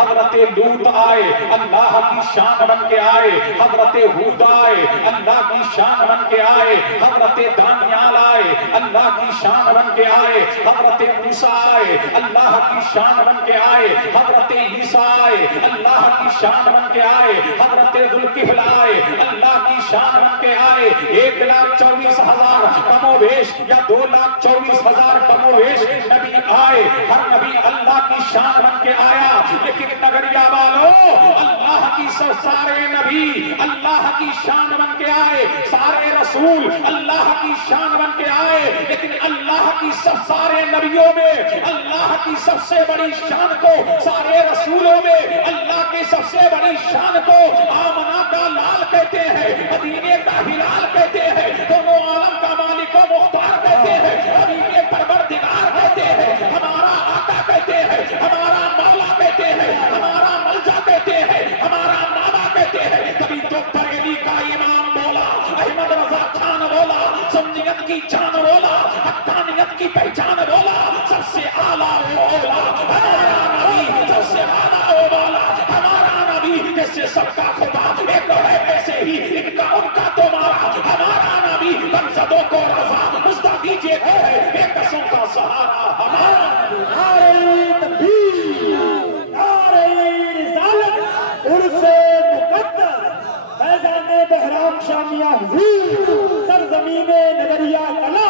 حضرت لوط آئے اللہ کی شان بن کے آئے، حضرت ہود آئے اللہ کی شان بن کے آئے، حضرت دانیال آئے اللہ کی شان بن کے آئے، حضرت موسیٰ آئے اللہ کی شان بن کے آئے، حضرت عیسیٰ آئے اللہ کی شان بن کے آئے، حضرت ذوالکفل آئے اللہ کی شان بن کے آئے۔ 1,24,000 کم و بیش یا 2,24,000 کم و بیش نبی آئے، ہر نبی اللہ کی شان بن کے آیا، لیکن نگریا والوں اللہ کی سارے نبی اللہ کی شان بن کے آئے، سارے رسول اللہ کی شان بن کے آئے، لیکن اللہ کی سارے نبیوں میں اللہ کی سب سے بڑی شان کو، سارے رسولوں میں اللہ کی سب سے بڑی شان کو آمنہ کا لال کہتے ہیں، مدینے کا ہلال کہتے ہیں، دونوں عالم کا مالک و مختار کہتے ہیں، حبیب پروردگار کہتے ہیں، ہمارا آقا کہتے ہیں، ہمارا مولا کہتے ہیں، ہمارا ملجا کہتے ہیں، ہمارا نانا کہتے ہیں۔ کبھی تو بریلی کا امام بولا، احمد رضا خان بولا، سنیت کی جان بولا، حقانیت کی پہچان بولا، سب سے اعلیٰ و اولا ہمارا نبی، سب سے اعلیٰ و اولا ہمارا نبی، جیسے سب کا خدا ایک ہے ایسے ہی ان کا ان کا تمہارا ہمارا نبی، بنسدوں کو رضا مجدہ دیجئے ہے بے کسوں کا سہارا ہمارا نبی۔ نعرہ تکبیر، نعرہ رسالت، عرس مقدس، فیضان بہرام شامیہ حضور، سرزمین نگریہ کلا۔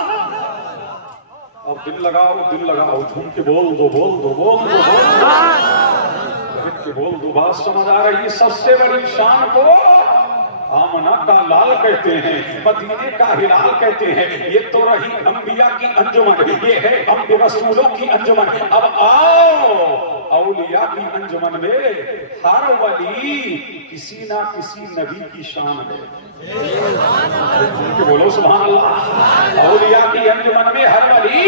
اب دل لگاؤ جھوم کے بول دو بول دو بات سمجھ آ رہی ہے۔ سب سے بڑی شان کو آمنہ کا لال کہتے ہیں، مدینے کا ہلال کہتے ہیں۔ یہ تو رہی انبیاء کی انجمن، یہ ہے انبیاء رسولوں کی انجمن۔ اب آؤ اولیاء کی انجمن میں ہر ولی کسی نہ کسی نبی کی شان ہے۔ بولو سبحان اللہ۔ اولیاء کی انجمن میں ہر ولی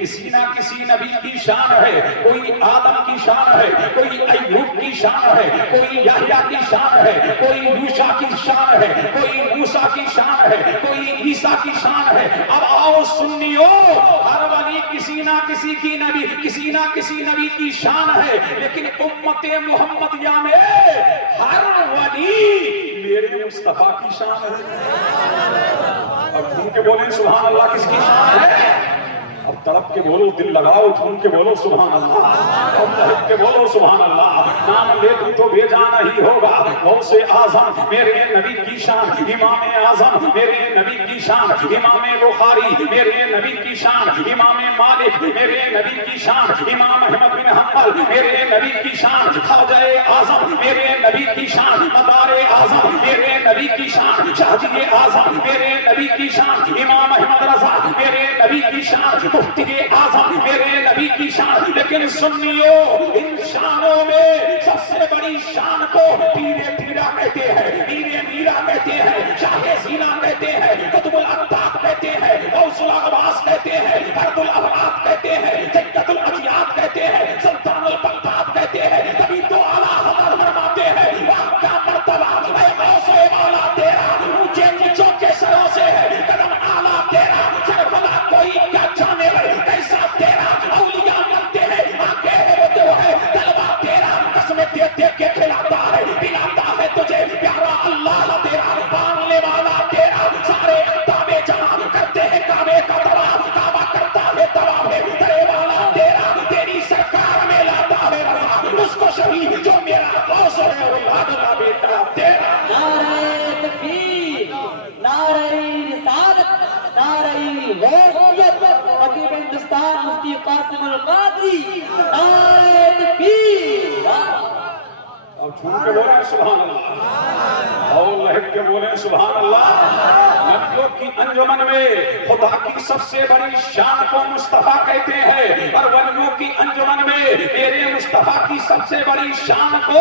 کسی نہ کسی نبی کی شان ہے، کوئی آدم کی شان ہے، کوئی ایوب کی شان ہے، کوئی یحییٰ کی شان ہے، کوئی یوشع کی شان ہے، کوئی موسیٰ کی شان ہے، کوئی عیسیٰ کی شان ہے۔ اب آؤ سنیو، ہر ولی کسی نہ کسی کی نبی، کسی نہ کسی نبی کی شان ہے، لیکن امت محمدیہ میں ہر ولی میرے مصطفیٰ کی شان ہے۔ اب جھوم کے بولیں سبحان اللہ کس کی شان ہے؟ اب تڑپ کے بولو، دل لگاؤ، جھوم کے بولو سبحان اللہ، اب تڑپ کے بولو سبحان اللہ۔ نام لے تو بے جانا ہی ہوگا، غوث اعظم میرے نبی کی شان، امام اعظم میرے نبی کی شان، امام بخاری میرے نبی کی شان، امام مالک میرے نبی کی شان، امام احمد بن حنبل میرے نبی کی شان، خواجہ اعظم میرے نبی کی شان، مدار اعظم میرے نبی کی شان، شہزادی اعظم میرے نبی کی شان، امام احمد رضا میرے نبی کی شان، مفتی اعظم میرے نبی کی شان۔ لیکن سنیو، ان شانوں میں سب سے بڑی شان کو پیرے پیرا کہتے ہیں، پیرے میرا کہتے ہیں، شاہ زینا کہتے ہیں، قطب الاقطاب کہتے ہیں، غوث الاغواث کہتے ہیں، فرد الابعاد کہتے ہیں، جدت الاجیاد کہتے ہیں، سلطان البغداد کہتے ہیں۔ کبھی تو اعلیٰ حضرت فرماتے ہیں، وقت کا مرتبہ اے غوث والا تیرا اونچے نیچوں کے سروں سے ہے، قدم اعلیٰ تیرا سر بلا کوئی کیا جانے کیسا تیرا، اولیاء مانتے ہیں آنکھیں ہوتے ہوئے، طلبہ تیرا قسمیں دے دے کے کھلاتا ہے، پلاتا ہے تجھے پیارا اللہ تیرا، ماننے والا تیرا، سارے اقطاب جہاں کرتے ہیں کعبے کا طواف، کعبہ کرتا ہے طواف کرے والا تیرا، تیری سرکار میں لاتا ہے رضا، اس کو شہید جو میرا غوث ہے اولاد کا بیٹا تیرا۔ نعرہ تکبیر، نعرہ رسالت، نعرہ غوثیت، خطیب ہندوستان مفتی قاسم القادری، نعرہ تکبیر۔ اور جھوم کے بولیں سبحان اللہ، اور لہب کے بولیں سبحان اللہ۔ نبیوں کی انجمن میں خدا کی سب سے بڑی شان کو مصطفیٰ کہتے ہیں، اور ولیوں کی انجمن میں میرے مصطفیٰ کی سب سے بڑی شان کو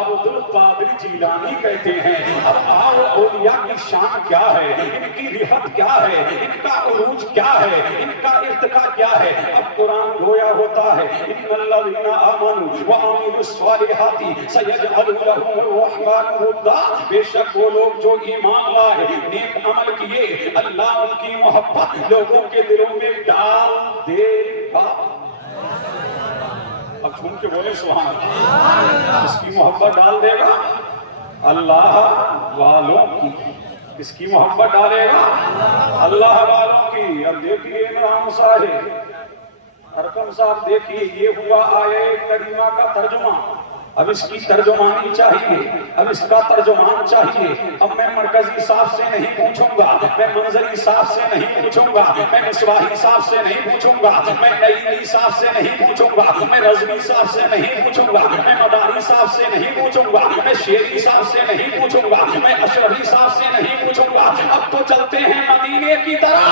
عبد القادر جیلانی کہتے ہیں۔ اب آؤ اولیاء کی شان کیا ہے، ان کی رفعت کیا ہے، ان کا عروج کیا ہے، ان کا ارتقاء کیا ہے۔ اب قرآن گویا ہوتا ہے، ان الذین آمنوا وعملوا الصالحات سیجعل لهم الرحمن ودا، بے شک وہ لوگ جو ایمان لائے، نیک عمل کیے، اللہ ان کی محبت لوگوں کے دلوں میں ڈال دے گا۔ اب جھوم کے بولے سبحان اللہ. اس کی محبت ڈال دے گا اللہ والوں کی. اس کی محبت ڈالے گا اللہ والوں کی. اب دیکھیے عمران صاحب ارکم صاحب دیکھیے یہ ہوا آیے کریمہ کا ترجمہ. اب اس کی ترجمانی چاہیے, اب اس کا ترجمان چاہیے. اب میں مرکزی صاحب سے نہیں پوچھوں گا, میں منظری صاحب سے نہیں پوچھوں گا, میں مصباحی صاحب سے نہیں پوچھوں گا, میں نعیمی صاحب سے نہیں پوچھوں گا, میں رضوی صاحب سے نہیں پوچھوں گا, میں مداری صاحب سے نہیں پوچھوں گا, میں شیری صاحب سے نہیں پوچھوں گا, میں اشرفی صاحب سے نہیں پوچھوں گا. اب تو چلتے ہیں مدینے کی طرح.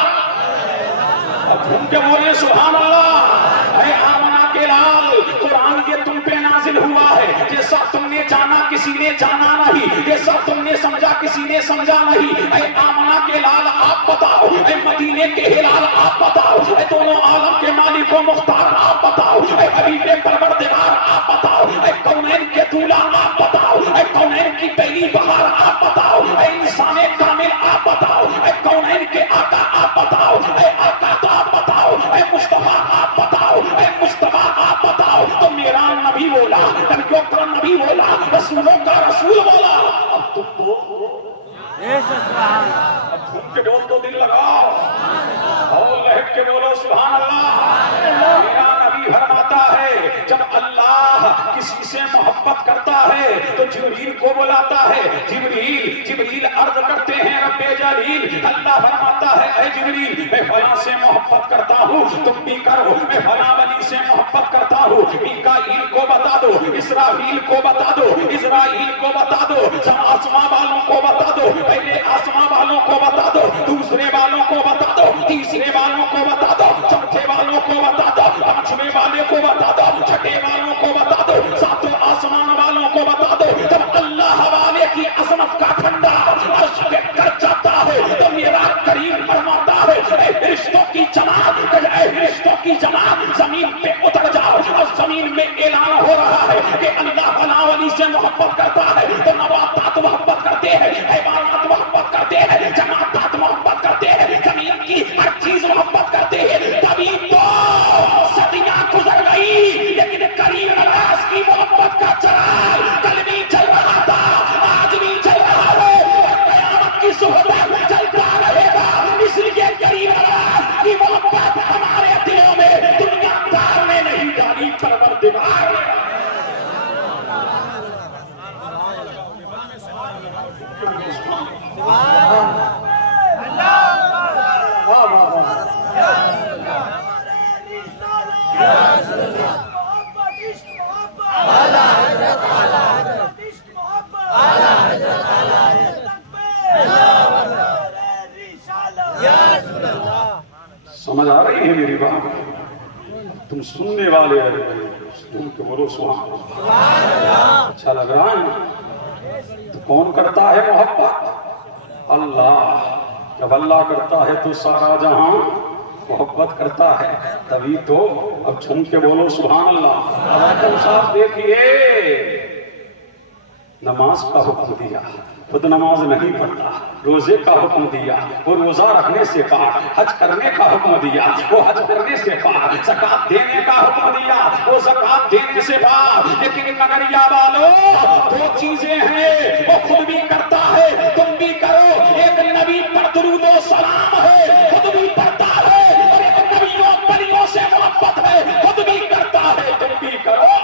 اب جھوم کے بولے سبحان اللہ. اے آمنہ کے لال, قرآن کے تم پہ نازل ہوا ہے. جیسا تم نے جانا کسی نے جانا نہیں, جیسا تم نے سمجھا کسی نے سمجھا نہیں. اے آمنہ کے لال آپ بتاؤ, اے مدینے کے ہلال آپ بتاؤ, اے دونوں عالم کے مالک و مختار آپ بتاؤ, اے حبیب پروردگار آپ بتاؤ, اے کونین کے دولا آپ بتاؤ, اے کونین کی پہلی بہار آپ بتاؤ, اے انسان کامل آپ بتاؤ, اے کونین کے آقا آپ بتاؤ, اے آقا تو آپ بتاؤ, اے مصطفیٰ آپ بتاؤ, اے مصطفیٰ آپ بتاؤ. تو میرا نبی بولا, نبیوں کا نبی بولا, رسولوں کا رسول بولا. اب تم تو اب جھوم کے بول تو دل لگاؤ اور لہٹ کے بولو سبحان اللہ. میرا نبی فرماتا ہے جب اللہ کسی سے محبت کرتا ہے تو جبریل کو بلاتا ہے. جبریل عرض کرتے ہیں رب جلیل. اللہ فرماتا ہے اے جبریل میں فلاں سے محبت کرتا ہوں, تم بھی کرو. میں فلاں ولی سے محبت کرتا ہوں, میکائیل کو بتا دو, اسرافیل کو بتا دو, اسرائیل کو بتا دو, آسمان والوں کو بتا دو. پہلے آسمان والوں کو بتا دو, دوسرے والوں کو بتا دو, تیسرے والوں کو بتا دو, چوتھے والوں کو بتا دو, پانچویں والے کو بتا دو, چھٹے والوں کو بتا دو, ساتوں آسمان والوں کو بتا دو. جب اللہ والے کی عظمت کا ٹھنڈا عرش پہ کر جاتا ہے تو میرا کریم فرماتا ہے اے فرشتوں کی جماعت, اے فرشتوں کی جماعت زمین پہ اتر جاؤ. اور زمین میں اعلان ہو رہا ہے کہ اللہ فلاں ولی سے محبت کرتا ہے تو نباتات محبت کرتے ہیں, حیوانات محبت کرتے ہیں, جماعتات محبت کرتے ہیں, زمین کی ہر چیز محبت کرتے ہیں. تبھی تو صدیاں گزر گئی لیکن کریم نواز کی محبت کا چراغ کل بھی چل رہا تھا, آج بھی چل رہا ہے, اور قیامت کی صحبت چلتا رہے گا. اس لیے کریم نواز کی محبت ہمارے دلوں میں دنیا دار نے نہیں ڈالی, پروردگار نے. سمجھ آ رہی ہے میری بات؟ تم سننے والے تم تو بولو سبحان اللہ. اچھا لگ رہا ہے؟ تو کون کرتا ہے محبت؟ اللہ. جب اللہ کرتا ہے تو سارا جہاں محبت کرتا ہے. تبھی تو اب جھوم کے بولو سبحان اللہ. اب صاحب دیکھیے نماز کا حکم دیا, خود نماز نہیں پڑھتا, روزے کا حکم دیا, وہ روزہ رکھنے سے کہا, حج کرنے کا حکم دیا, وہ حج کرنے سے کہا, زکات دینے کا حکم دیا, وہ زکات دینے سے کہا. لیکن نگریا والوں دو چیزیں ہیں, وہ خود بھی کرتا ہے تم بھی کرو. ایک نبی پر درود و سلام ہے, خود بھی پڑھتا ہے, اور ایک نبیوں ولیوں سے محبت ہے, خود بھی کرتا ہے تم بھی کرو.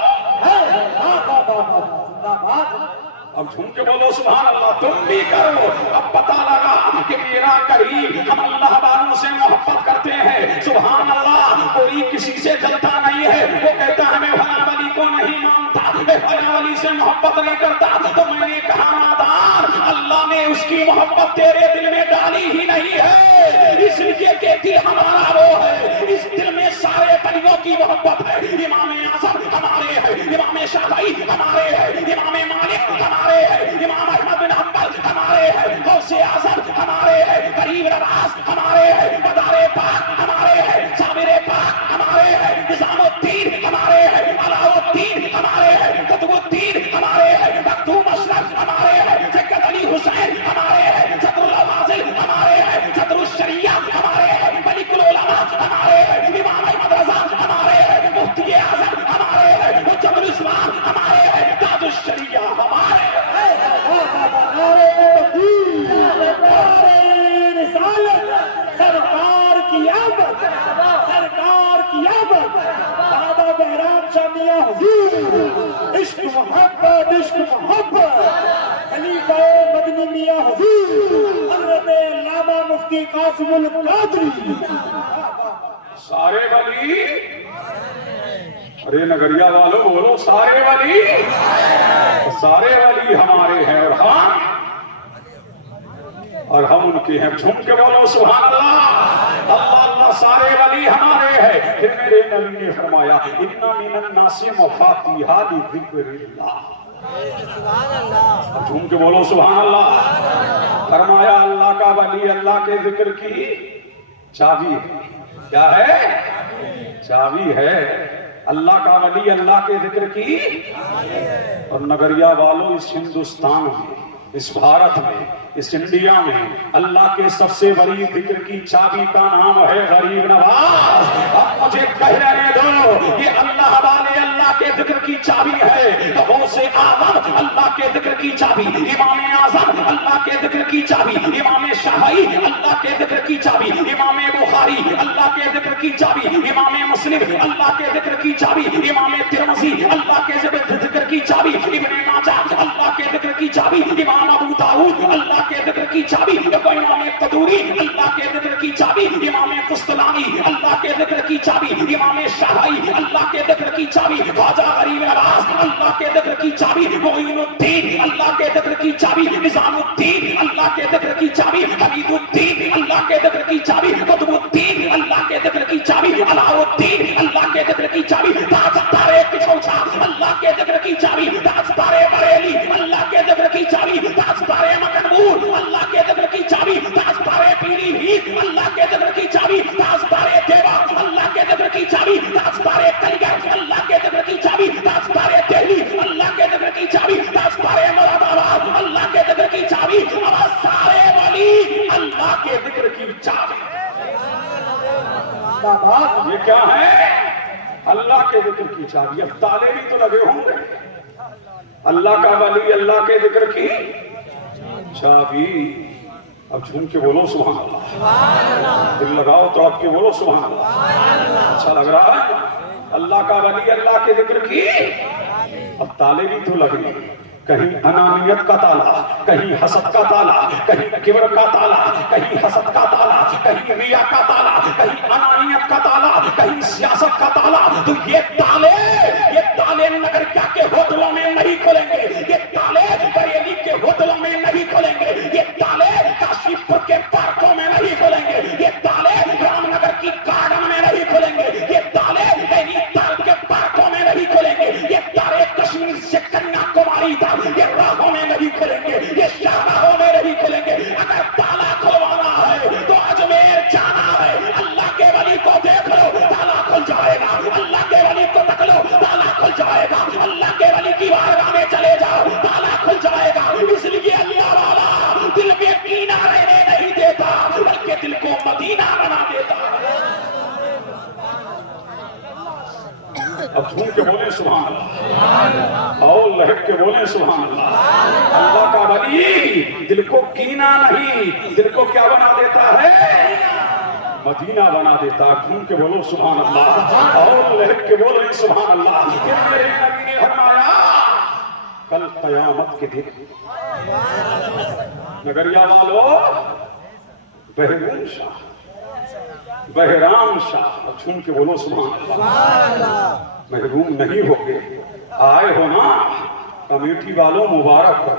اب جھوم کے بولو سبحان اللہ. تم بھی کرو. اب پتا لگا کہ میرا کریم ہم اللہ والوں سے محبت کرتے ہیں. سبحان اللہ. کوئی کسی سے جلتا نہیں ہے, وہ کہتا ہے میں فلاں ولی کو نہیں مانتا, میں فلاں ولی سے محبت نہیں کرتا. تو میں نے کہا نادان, اللہ نے اس کی محبت تیرے دل میں ڈالی ہی نہیں ہے, اس لیے کہ دل ہمارا وہ ہے, اس دل میں سارے ولیوں کی محبت ہے. امام اعظم ہمارے ہیں, امام شافعی ہمارے ہیں, امام مالک ہمارے ہیں, امام احمد بن حنبل ہمارے ہیں, غوث اعظم ہمارے ہیں, غریب نواز ہمارے ہیں, مدار پاک ہمارے ہیں, صابر پاک ہمارے ہیں, نظام الدین ہمارے ہیں, علاء الدین ہمارے ہیں, قطب الدین ہمارے ہیں, مخدوم اشرف ہمارے ہیں, سید علی حسین ہمارے ہیں, صدر الفاضل ہمارے ہیں, صدر الشریعہ ہمارے ہیں, ملک العلماء ہمارے ہیں, امام احمد رضا ہمارے ہیں, مفتی اعظم ہمارے ہیں, قاسم القادری. سارے ولی، ارے نگریا والوں بولو سارے ولی، سارے ولی ہمارے ہیں اور ہم ان کے ہیں. جھوم کے بولو سبحان اللہ. اللہ اللہ سارے ولی ہمارے ہیں. پھر میرے نبی نے فرمایا اِنَّ مِنَ النَّاسِ مَفَاتِحَ لِذِكْرِ اللَّهِ. جھوم کے بولو سبحان اللہ. فرمایا اللہ کا ولی اللہ کے ذکر کی چابی ہے. کیا ہے؟ چابی ہے. اللہ کا ولی اللہ کے ذکر کی. اور نگریا والوں اس ہندوستان میں، اس بھارت میں، اس انڈیا میں اللہ کے سب سے بڑی ذکر کی چابی کا نام ہے غریب نواز. اب مجھے کہہ رہنے دو یہ اللہ والے اللہ کے ذکر کی چابی ہے تو غوث اعظم اللہ کے ذکر کی چابی، امام اعظم اللہ کے ذکر کی چابی، امام شافعی اللہ کے ذکر کی چابی، امام بخاری اللہ کے ذکر کی چابی، امام مسلم اللہ کے ذکر کی چابی، امام ترمذی اللہ کے ذکر کی چابی، ابن ماجہ اللہ کے ذکر کی چابی، امام ابو داؤد اللہ کے ذکر کی چابی، امام قدوری اللہ کے ذکر کی چابی، امام قسطلانی اللہ کے ذکر کی چابی، امام شافعی اللہ کے ذکر کی چابی، خواجہ غریب نواز اللہ کے ذکر کی چابی، معین الدین اللہ کے ذکر کی چابی، نظام الدین اللہ کے ذکر کی چابی، حمید الدین اللہ کے ذکر کی چابی، قطب الدین اللہ کے ذکر کی چابی، علاء الدین اللہ کے ذکر کی چابی، تاجدار کچوچا اللہ کے ذکر کی چابی، تاجدار بریلی اللہ کے ذکر کی چابی، تاجدار مکرمور اللہ کے ذکر کی چابی، تاجدار پیلی بھیت اللہ کے ذکر کی چابی، تاجدار دیوا اللہ کے ذکر کی چابی، تاجدار کلیگر اللہ کے ذکر کی چابی، تاجدار دہلی اللہ کے ذکر کی چابی، تاجدار مراد آباد اللہ کے ذکر کی چابی، اور سارے ولی اللہ کے ذکر کی چابی. یہ کیا ہے؟ اللہ کے ذکر کی چابی. اب تالے بھی تو لگے ہوں گے. اللہ کا ولی اللہ کے ذکر کی چابی. اب جھوم کے بولو سبحان اللہ. دل لگاؤ تو آپ کے بولو سبحان اللہ. اچھا لگ رہا ہے؟ اللہ کا ولی اللہ کے ذکر کی. اب تالے بھی تو لگے. کہیں انانیت کا تالا، کہیں حسد کا تالا، کہیں کبر کا تالا، کہیں حسد کا تالا، کہیں ریا کا تالا، کہیں انانیت کا تالا، کہیں سیاست کا تالا. تو یہ تالے نگر کیا کے ہوٹلوں میں نہیں کھولیں گے. یہ تالے بریلی کے ہوٹلوں میں نہیں کھولیں گے. یہ تالے کاشی پور کے پارکوں میں نہیں کھولیں گے. یہ تالے رام نگر کی گارڈن میں نہیں کھولیں گے. یہ تالے نینی تال کے پارکوں میں نہیں کھولیں گے. یہ تالے کشمیر سے کنیا کماری یہ راہوں میں نہیں کھلیں گے. یہ شاہراہوں میں نہیں کھلیں گے. اگر تالا کھلوانا ہے تو اجمیر جانا ہے. اللہ کے ولی کو دیکھ لو تالا کھل جائے گا. اللہ کے ولی کو تک لو تالا کھل جائے گا. اللہ کے ولی کی بارگاہ میں چلے جاؤ تالا کھل جائے گا. اس لیے اللہ والا دل میں کینہ رہنے نہیں دیتا بلکہ دل کو مدینہ بنا دیتا. اب جھوم کے بولیں سبحان اللہ اور لہک کے بولیں سبحان اللہ. اللہ کا ولی دل کو کینہ نہیں، دل کو کیا بنا دیتا ہے؟ مدینہ بنا دیتا. جھوم کے بولو سبحان اللہ اور لہک کے بولیں سبحان اللہ. پھر میرے نبی نے فرمایا کل قیامت کے دن نگریا والو بہرام شاہ بہرام شاہ. جھوم کے بولو سبحان اللہ. محروم نہیں ہوگے. آئے ہو نا کمیٹی والوں مبارک ہو.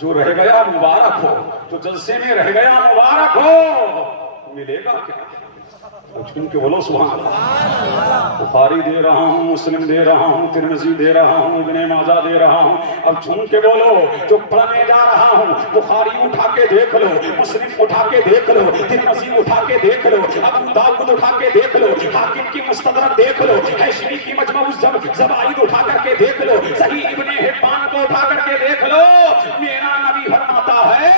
جو رہ گیا مبارک ہو. جو جلسے میں رہ گیا مبارک ہو. ملے گا کیا؟ جھوم کے بولو سبحان اللہ. بخاری دے رہا ہوں، مسلم دے رہا ہوں، ترمذی دے رہا ہوں، ابن ماجہ دے رہا ہوں. اب جھوم کے بولو جو پڑھنے جا رہا ہوں. بخاری اٹھا کے دیکھ لو، مسلم اٹھا کے دیکھ لو، ترمذی اٹھا کے دیکھ لو، ابو داؤد اٹھا کے دیکھ لو، حاکم کی مستدرک دیکھ لو، حیثمی کی مجمع الزوائد اٹھا کر کے دیکھ لو، صحیح ابن حبان کو اٹھا کر کے دیکھ لو. میرا نبی فرماتا ہے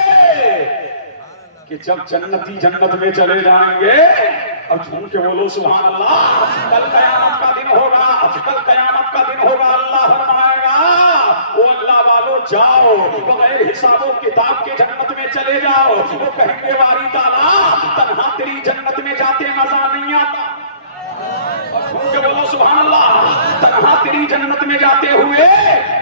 کہ جب جنتی جنت میں چلے جائیں گے. اب جھوم کے بولو سبحان اللہ. کل قیامت کا دن ہوگا. کل قیامت کا دن ہوگا. اللہ فرمائے گا وہ اللہ والو جاؤ بغیر حساب و کتاب کے جنت میں چلے جاؤ. وہ کہیں گے واری تعالیٰ تنہا تیری جنت میں جاتے مزہ نہیں آتا. جھوم کے بولو سبحان اللہ. تنہا تیری جنت میں جاتے ہوئے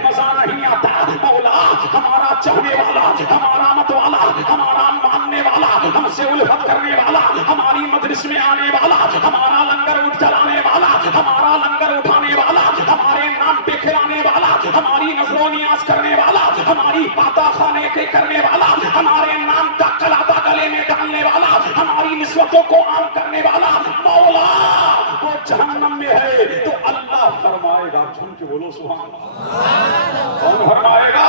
مزہ نہیں آتا. مولا ہمارا چاہنے والا، ہمارا مت والا، ہمارا ماننے والا ہم سے الفت کرنے والا، ہماری مجلس میں آنے والا، ہمارا لنگر اٹھ چلانے والا، ہمارا لنگر اٹھانے والا، ہمارے نام پہ کھلانے والا، ہماری نظر و نیاز کرنے والا، ہماری پاتا خانے کے کرنے والا، ہمارے نام کا کلاتا گلے میں ڈالنے والا، ہماری نسبتوں کو عام کرنے والا مولا وہ جہنم میں ہے تو اللہ فرمائے گا، جھوم کے بولو سبحان اللہ، کون فرمائے گا؟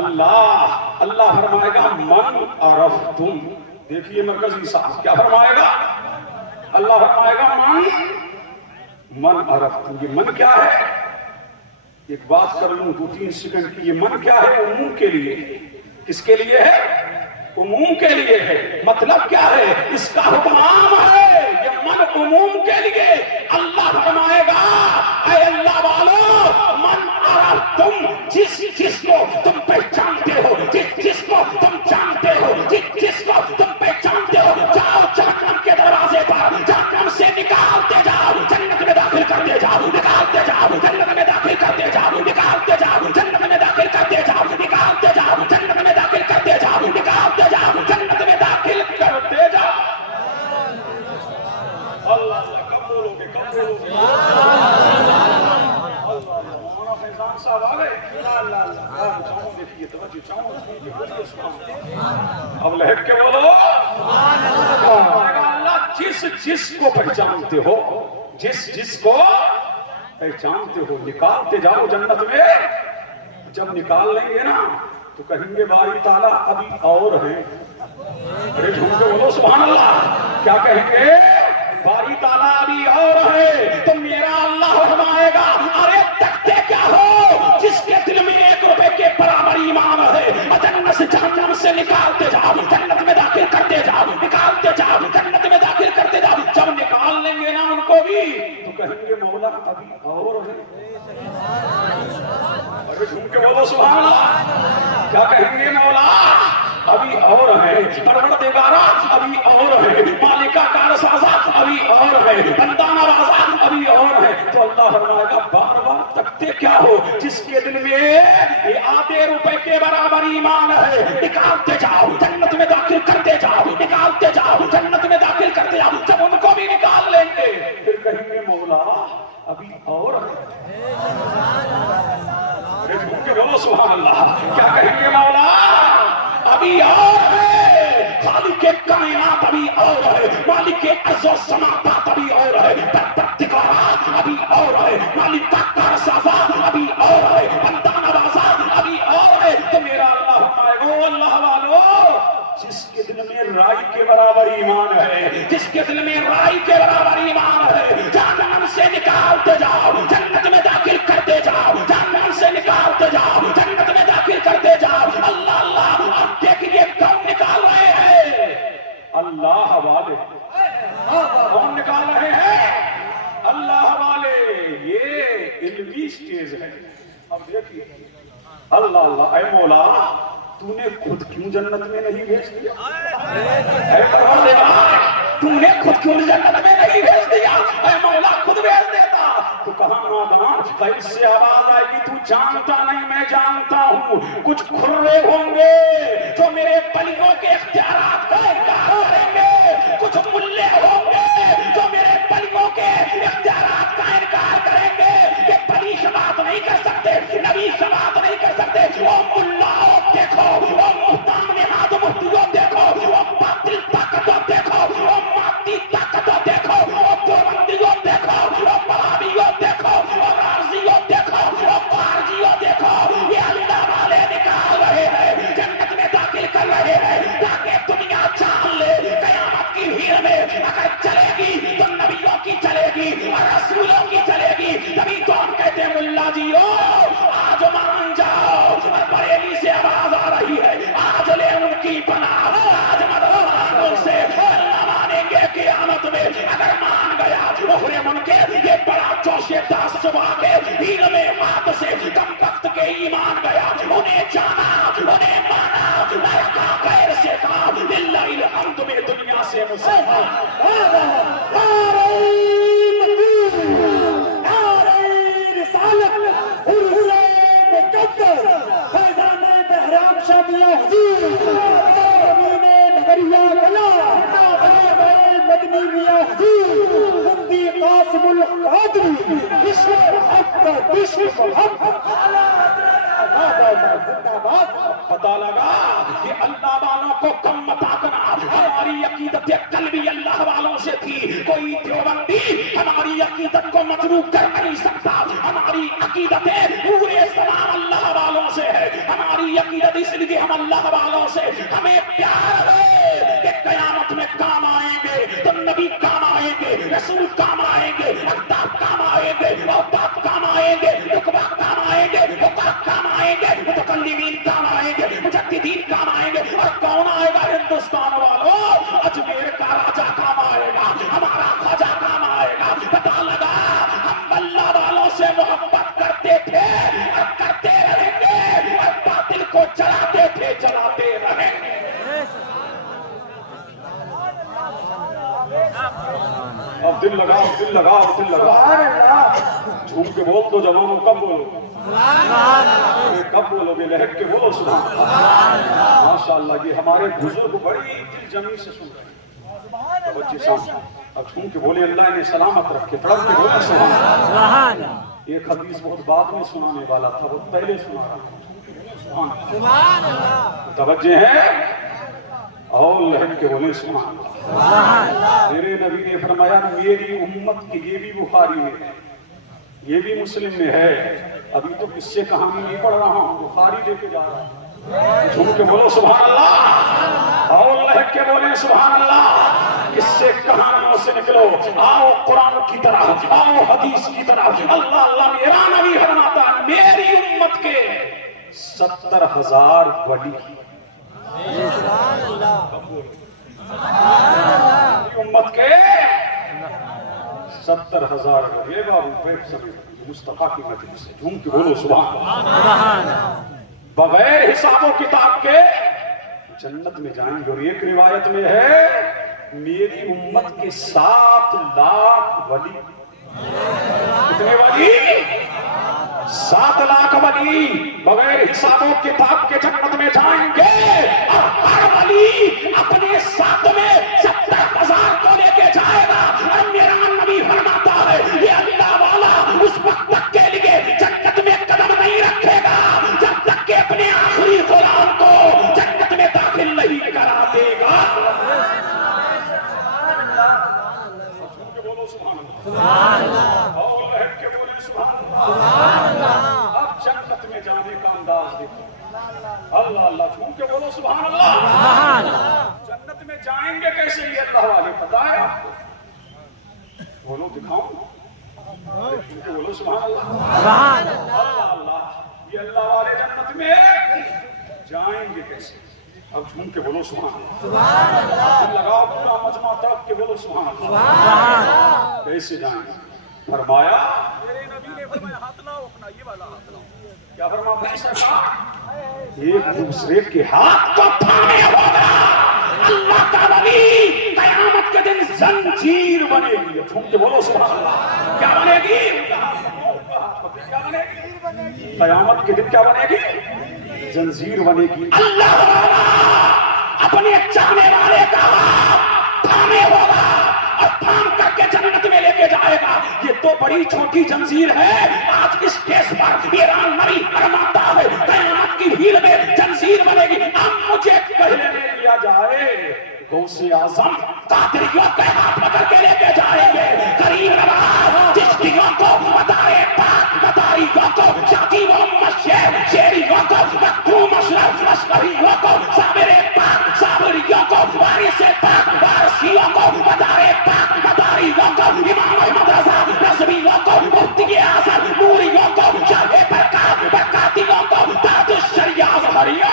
اللہ فرمائے گا من عرفتم. دیکھیے مرکزی صاحب کیا فرمائے گا؟ اللہ فرمائے گا من عرفتم. یہ من کیا ہے؟ ایک بات کر لوں 2-3 سیکنڈ کی. یہ من کیا ہے؟ عموم کے لیے. کس کے لیے ہے؟ عموم کے لیے ہے. مطلب کیا ہے؟ اس کا حکم عام ہے. یہ من عموم کے لیے. اللہ فرمائے گا اے اللہ والو من عرفتم، جس کو تم پہچانتے ہو، جس کو تم جانتے ہو، جس کو تم پہچانتے ہو، جاؤ جہنم کے دروازے پر، جہنم سے نکالتے جاؤ، جنت میں داخل کرتے جاؤ، نکالتے جاؤ، جنت میں داخل کرتے جاؤ، نکالتے جاؤ، جنت میں داخل کرتے جاؤ، نکالتے جاؤ، جنت میں داخل کرتے جاؤ، نکالتے جاؤ، جنت میں داخل کرتے جاؤ. اللہ کب بولو گے؟ کب بولو گے؟ مولانا فیضان صاحب آ گئے. دیکھیے توجہ اب لہب کے بولو. اللہ جس کو پہچانتے ہو، جس کو پہچانتے ہو نکالتے جاؤ جنت میں. جب نکال لیں گے نا تو کہیں گے باری تعالیٰ ابھی اور ہیں. جھوم کے بولو سبحان اللہ. کیا کہیں گے؟ باری تعالیٰ ابھی اور ہے. تو میرا اللہ فرمائے گا ارے تکتے کیا ہو جس کے دل میں 1 روپے کے برابر ایمان ہے. جنت سے جہنم سے نکالتے جاؤ، جنت میں داخل کرتے جاؤ، نکالتے جاؤ، جنت میں داخل کرتے جاؤ. جب نکال لیں گے نا ان کو بھی تو کہیں گے مولا ابھی اور ہے. ارے جھوم کے بولو سبحان اللہ. کیا کہیں گے؟ مولا ابھی اور ہے، پروردگارا ابھی اور ہے، مالکہ کارسازا ابھی اور ہے، بندہ نوازا ابھی اور ہے. تو اللہ فرمائے گا بار بار تکتے کیا ہو جس کے دل میں یہ آدھے روپے کے برابر ایمان ہے. نکالتے جاؤ جنت میں داخل کرتے جاؤ، نکالتے جاؤ جنت میں داخل کرتے جاؤ. جب ان کو بھی نکال لیں گے پھر کہیں گے مولا ابھی اور ہے. بولو سبحان اللہ. کیا کہیں گے؟ مولا ابھی اور ہے. خالق کائنات ابھی اور ہے، مالک عز و سماوات ابھی اور ہے، پروردگار ابھی اور ہے، مالک کارسازا ابھی اور ہے، بندہ نوازا ابھی اور ہے. تو میرا اللہ فرمائے گا اللہ والو جس کے دل میں رائی کے برابر ایمان ہے، جس کے دل میں رائی کے برابر ایمان ہے، جہنم سے نکالتے جاؤ، جنت میں داخل کرتے جاؤ، جہنم سے نکالتے جاؤ، جنت میں داخل کرتے جاؤ. اللہ اللہ. آپ دیکھیے کون نکال رہے ہیں؟ اللہ والے. کون نکال رہے ہیں؟ اللہ والے. یہ علمی سٹیج ہے. اب دیکھیے اللہ اللہ. اے مولا تو نے خود کیوں جنت میں نہیں بھیج دیا؟ اے پروردگار تو نے خود کیوں جنت میں نہیں بھیج دیا؟ اے مولا خود بھیج دیتا. تو کہاں نادان غیب سے آواز آئے گی تو جانتا نہیں میں جانتا ہوں. کچھ کھرے ہوں گے جو میرے پلیوں کے اختیارات کا انکار کریں گے، کچھ ملے ہوں گے جو میرے پلیوں کے اختیارات کا انکار کریں گے. کہ پلی شبات نہیں کر سکتے، نبی شبات نہیں کر سکتے. وہ ملاؤ دیکھو، وہ محتام نہاد مفتیوں دیکھو، وہ باطل طاقتوں دیکھو، وہ مادی طاقتوں دیکھو، وہ دیوبندیوں دیکھو، وہ بہائیوں دیکھو، وہ رازیوں دیکھو، وہ خارجیوں دیکھو. یہ اللہ والے نکال رہے ہیں، جنت میں داخل کر رہے ہیں تاکہ دنیا جان لے قیامت کی بھیڑ میں اگر چلے گی تو نبیوں کی چلے گی اور رسولوں کی چلے گی. تبھی تو ہم کہتے ہیں ملا جیو آج مان جاؤ. اور بریلی سے آواز آ رہی ہے آج لے ان کی پناہ، آج مدد ان سے. اللہ مانیں گے قیامت میں اگر مان گیا اخرے من کے. یہ بڑا جوش داس صبح کے بھیڑ میں ہاتھ سے کم وقت کے ایمان گیا، انہیں جانا انہیں مانا. میں کہا خیر سے کہا للہ الحمد میں دنیا سے مسلمان. فیضان بہرام شاہ میاں حضور زمین نگریہ بلا انی میاں حضور مفتی قاسم القادری بشر محمد بشر محمد زندہ باد۔ پتا لگا کہ اللہ والوں کو کم مت آکنا، ہماری عقیدت قلبی اللہ والوں سے تھی، کوئی دیوبندی ہماری عقیدت کو متروک کر نہیں سکتا، ہماری عقیدت پورے تمام اللہ والوں سے ہے، ہماری عقیدت اس لیے ہم اللہ والوں سے ہمیں پیار ہے کہ قیامت میں کام آئیں گے تو نبی کام آئیں گے، رسول کام آئیں گے، اقدار کام آئیں گے، اوقات کام آئیں گے، رقبہ کام آئیں گے، اوقات کام آئیں گے، متکلمین کام آئیں گے، مجددین کام آئیں گے، اور کون آئے گا ہندوستان والوں؟ اجمیر کا راجہ کام آئے گا، ہمارا خواجہ کام آئے گا۔ پتہ لگا ہم اللہ والوں سے محبت کرتے تھے اور کرتے رہیں گے، اور باطل کو چلاتے تھے چلاتے رہیں گے۔ اب دل لگاؤ دل لگاؤ دل لگاؤ، جھوم کے بول دو جوانوں، کب بولو کب بولو گے؟ لہک کے بولو سبحان اللہ۔ ماشاء اللہ، یہ ہمارے بزرگ بڑی دل جمی سے سن رہے ہیں۔ بچے سامنے اب جھوم کے بولے اللہ انہیں سلامت رکھے، تڑپ کے بولے سبحان اللہ۔ ایک حدیث بہت بعد میں سنانے والا تھا، بہت پہلے سنا رہا تھا۔ سبحان اللہ، توجہ ہے اور لہک کے بولے سبحان اللہ۔ میرے نبی نے فرمایا میری امت کی، یہ بھی بخاری میں ہے، یہ بھی مسلم میں ہے، ابھی تو قصے کہانی نہیں پڑھ رہا ہوں، بخاری لے کے جا رہا ہوں۔ جھوم کے بولو سبحان اللہ اور لہک کے بولے سبحان اللہ۔ قصے کہانیوں سے نکلو، آؤ قرآن کی طرح، آؤ حدیث کی طرح۔ اللہ اللہ، میرا نبی فرماتا ہے میری امت کے 70,000 ولی، امت کے 70,000 ولی۔ بابو بیٹھ سمیت مصطفیٰ کی مجلس سے جھوم کے بولو سبحان اللہ۔ بغیر حساب و کتاب کے جنت میں جائیں گے، اور ایک روایت میں ہے میری امت کے 7 لاکھ ولی۔ کتنے ولی؟ 7 لاکھ ولی بغیر حساب و کتاب کے جنت میں جائیں گے، اور ہر ولی اپنے ساتھ میں 70,000 کو لے کے جائے گا۔ اور میرا نبی فرماتا ہے یہ اللہ والا اس وقت تک کے لیے جنت میں قدم نہیں رکھے گا جب تک کہ اپنے آخری غلام کو جنت میں داخل نہیں کرا دے گا۔ سبحان اللہ اور لہک کے بولے سبحان اللہ۔ اب جنت میں جانے کا انداز دیکھو، اللہ اللہ، جھوم کے بولو سبحان اللہ۔ جنت میں جائیں گے کیسے یہ اللہ والے پتہ ہے آپ کو؟ بولو دکھاؤں، جھوم کے بولو سبحان اللہ۔ اللہ اللہ، یہ اللہ والے جنت میں جائیں گے کیسے؟ اب جھوم کے بولو سبحان اللہ۔ لگاؤ پورا مجمع تڑپ کے بولو سبحان اللہ۔ کیسے جائیں گے؟ فرمایا میرے نبی نے فرمایا ہاتھ لاؤ اپنا، یہ والا ہاتھ لاؤ۔ کیا فرمایا سرکار؟ ایک دوسرے کے ہاتھ کو تھامے ہوگا، اللہ کا ولی قیامت کے دن زنجیر بنے گی۔ جھوم کے بولو سبحان اللہ۔ کیا بنے گی؟ کیا بنے گی؟ قیامت کے دن کیا بنے گی؟ زنجیر بنے گی۔ اللہ اپنے چاہنے والے کا تھامے ہوگا اور تھام کر کے جنت میں لے کے جائے گا۔ یہ تو بڑی چھوٹی زنجیر ہے، آج اس کیس پر میرا نبی فرماتا ہے قیامت کی بھیڑ میں زنجیر بنے گی۔ اب مجھے کہنے لیا جائے غوث اعظم قادریوں کے ہاتھ پکڑ کے لے کے جائیں گے، غریب نواز چشتیوں کو، مدارے پاک مداریوں کو، شاقی محمد شیریوں کو، مختوم اشرف اشرفیوں کو، صابر پاک صابریوں کو، وارث پاک وارثیوں کو، مدارے پاک مداریوں کو، امام احمد رضا رضویوں کو، مفتی اعظم نوریوں کو، شاہ برکات برکاتیوں کو، تاج الشریعہ اظہریوں۔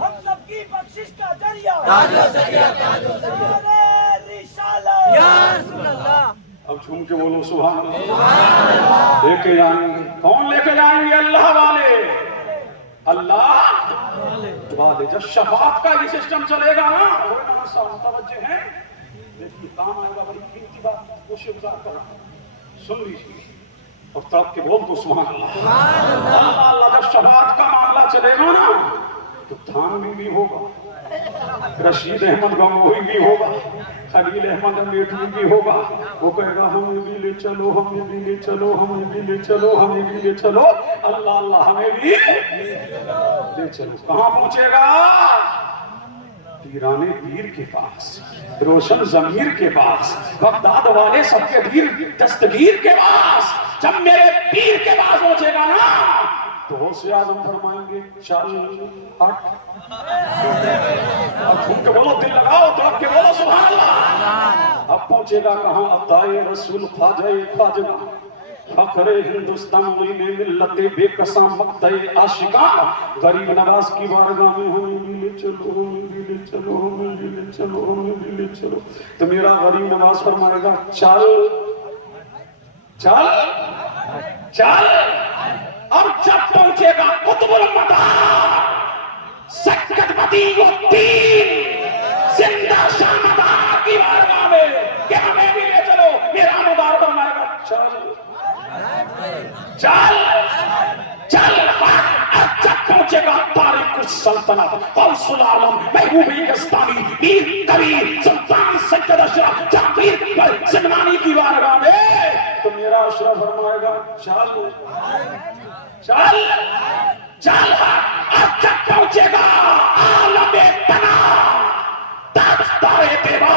ہم سب کی بخشش کا ذریعہ، اب جھوم کے بولو سبحان اللہ۔ لے کے جائیں گے، کون لے کے جائیں گے؟ اللہ والے۔ اللہ والے جب شفاعت کا یہ سسٹم چلے گا نا متوجہ ہیں دیکھیے کام آئے گا بڑی قیمتی بات وہ شکر کر رہا ہوں سن لیجیے اور تب کے بول تو سبحان اللہ اللہ اللہ جب شفاعت کا معاملہ چلے گا نا تو تھانوی بھی ہوگا رشید احمد گنگوہی بھی ہوگا خلیل احمد امیٹھی بھی ہوگا وہ کہے گا ہمیں بھی لے چلو ہمیں بھی لے چلو ہمیں بھی لے چلو ہمیں بھی لے چلو اللہ اللہ ہمیں بھی لے چلو کہاں پہنچے گا پیرانے پیر کے پاس روشن ضمیر کے پاس بغداد والے سب کے پیر دستگیر کے پاس جب میرے پیر کے پاس پہنچے گا نا تو غوث اعظم فرمائیں گے چل ہٹ اب جھوم کے بولو دل لگاؤ تو اب کے بولو سبحان اللہ اب پہنچے گا کہاں عطائے رسول خواجہ فخر ہندوستان میں ملت بے قسم مقطع عاشقاں غریب نواز کی بارگاہ میں ہمیں بھی لے چلو ہمیں بھی لے چلو ہمیں بھی لے چلو ہمیں بھی لے چلو تو میرا غریب نواز فرمائے گا چل چل چل اور جب پہنچے گا قطب المدار سکت بدی الدین زندہ شامدار کی بارگاہ میں کہ ہمیں بھی لے چلو میرا مدار فرمائے گا چل چل چل اب جب پہنچے گا تاریخ السلطنت غوث العالم محبوب یزدانی میر کبیر سلطان سید اشرف جعفر سمنانی کی بارگاہ میں تو میرا اشرف فرمائے گا چل چل چل اب جب پہنچے گا عالم تنا تاجدار دیوا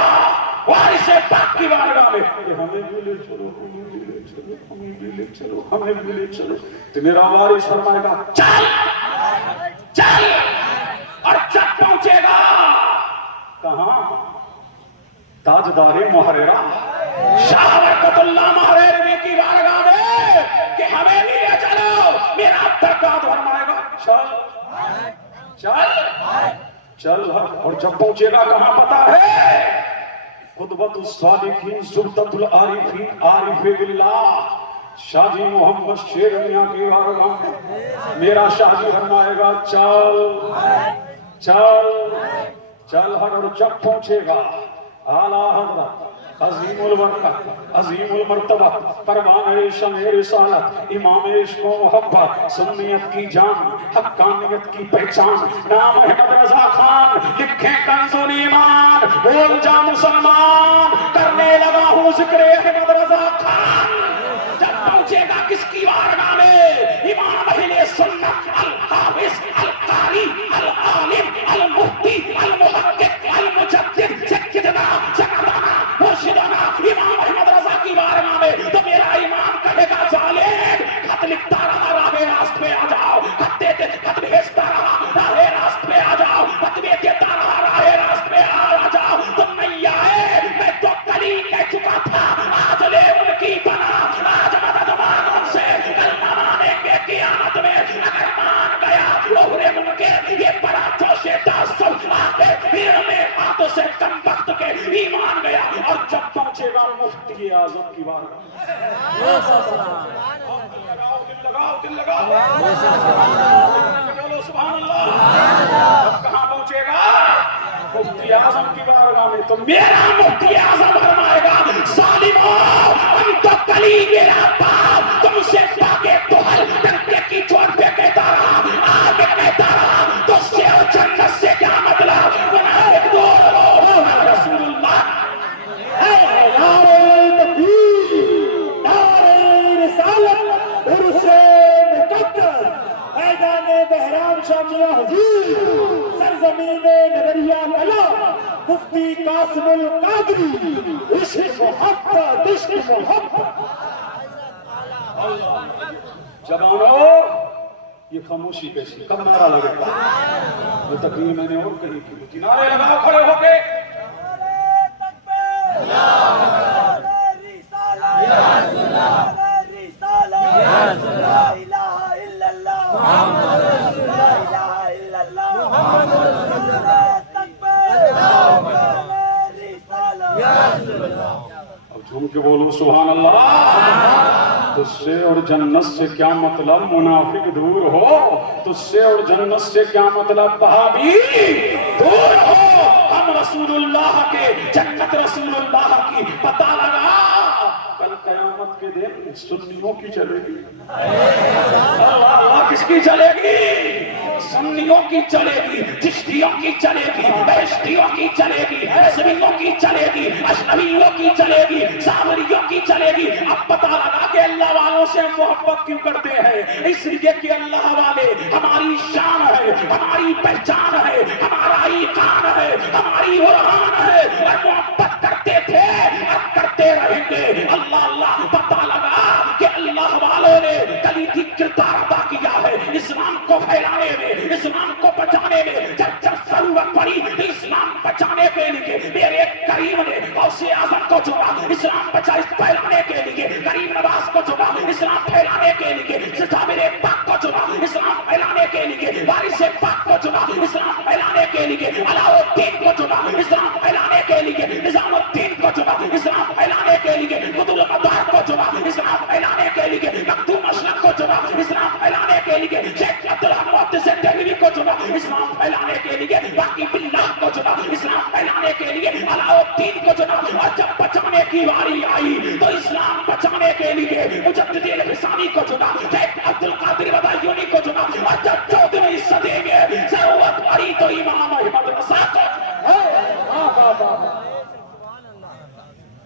وارث پاک کی بارگاہ میں ہمیں بھی لے چلو ہمیں بھی لے چلو ہمیں بھی لے چلو ہمیں بھی لے چلو تو میرا وارث فرمائے گا چل چل اور جب پہنچے گا کہاں تاجدار محررہ شاہ برکت اللہ محرری کی بارگاہ میں کہ ہمیں بھی لے چلو میرا درکات فرمائے گا چل چل چل اور جب پہنچے گا کہاں پتا ہے قطبۃ الصالحین سلطۃ العارفین عارف باللہ شاہ جی محمد شیر میاں کی بارگاہ میں میرا شاہ جی فرمائے گا چل چل چل اور جب پہنچے گا اعلیٰ حضرت عظیم البرکت عظیم المرتبہ پروانہ شمع رسالت امام عشق و محبت سنیت کی جان حقانیت کی پہچان نام احمد رضا خان لکھیں کنز الایمان بول جا مسلمان کرنے لگا ہوں ذکر احمد رضا خان جب پہنچے گا کس کی بارگاہ میں امام اہل سنت الحافظ القاری العالم المفتی المحقق المجدد سیدنا سیدنا مرشدنا امام احمد رضا کی بارگاہ میں تو میرا امام کہے گا ظالم خط لکھتا رہا راہ راست پہ آ جاؤ خط بھیجتا رہا راہ راست پہ آ جاؤ خط دیتا رہا راہ راست پہ آ جاؤ تم نہیں آئے میں تو کلی کہہ چکا تھا آج لے ان کی بنا آج مدد مان ان سے کل نہ مانے گے قیامت میں اگر مان گیا اوہرے منکر یہ بڑا جوش تعصب آگے پھر میں ہاتھوں سے کم وقت کے ایمان گیا اور جب پہنچے گا مفتی اعظم کی بارگاہ دل لگاؤ چلو سبحان اللہ اب کہاں پہنچے گا مفتی اعظم کی بارگاہ میں تو میرا مفتی اعظم فرمائے گا ظالمو ہم تو کلی میرا باپ تم سے پاکے تو ہر ڈنکے کی چوٹ پہ کہتا رہا آگے کہتا رہا تو سے اور جنت سے کیا مطلب منافق دور ہو رسول اللہ نعرہ تکبیر نعرہ رسالت عرص مقدس میدان بہرام شامیہ حضور سرزمین نگریہ کلا مفتی قاسم القادری عشق محبت عشق محبت جوانو یہ خاموشی کیسی کب نعرہ لگے گا یہ تقریر میں نے اور کہیں کی نعرے لگاؤ کھڑے ہو کے اب جھوم کے بولو سبحان اللہ تجھ سے اور جنت سے کیا مطلب منافق دور ہو، تجھ سے اور جنت سے کیا مطلب وہابی دور ہو، ہم رسول اللہ کے، جنت رسول اللہ کی، پتہ لگا کل قیامت کے دن سنیوں کی چلے گی، اللہ اللہ کس کی چلے گی؟ سنیوں کی چلے گی، چشتیوں کی چلے گی، بیشتیوں کی چلے گی، حزبیوں کی چلے گی، اشعریوں کی چلے گی، صابریوں کی چلے گی۔ اب پتہ لگا کہ اللہ والوں سے ہم محبت کیوں کرتے ہیں؟ اس لیے کہ اللہ والے ہماری شان ہے، ہماری پہچان ہے، ہمارا ایمان ہے، ہماری برہان ہے، اور محبت کرتے تھے اب کرتے رہیں گے۔ اللہ اللہ پتہ لگا کہ اللہ والوں نے کلیدی کردار ادا کیا ہے اسلام کو پھیلانے میں، اسلام کو بچانے میں۔ جب ضرورت پڑی اسلام بچانے کے لیے میرے کریم نے غوث اعظم کو چنا، اسلام پھیلانے کے لیے کریم نواز کو چنا، اسلام پھیلانے کے لیے جابر پاک کو چنا، اسلام پھیلانے کے لیے وارث پاک کو چنا، اسلام پھیلانے کے لیے علاؤ الدین کو چنا، اسلام پھیلانے کے لیے نظام الدین کو چنا، اسلام پھیلانے کے لیے قطب القدار کو چنا، اسلام پھیلانے کے لیے مخدوم اشرف کو چنا، اسلام پھیلانے کے لیے شیخ عبدالرحمن محدث دہلوی کو چنا، اسلام پھیلانے کے لیے باقی باللہ کو چنا، اسلام پھیلانے کے لیے علاؤ الدین کو چنا۔ اور جب بچانے کی باری آئی تو اسلام بچانے کے لیے مجدد الحسانی کو چنا، شیخ عبد القادر بدایونی کو چنا۔ اور جب 14ویں صدی میں ضرورت پڑی تو امام احمد رضا کو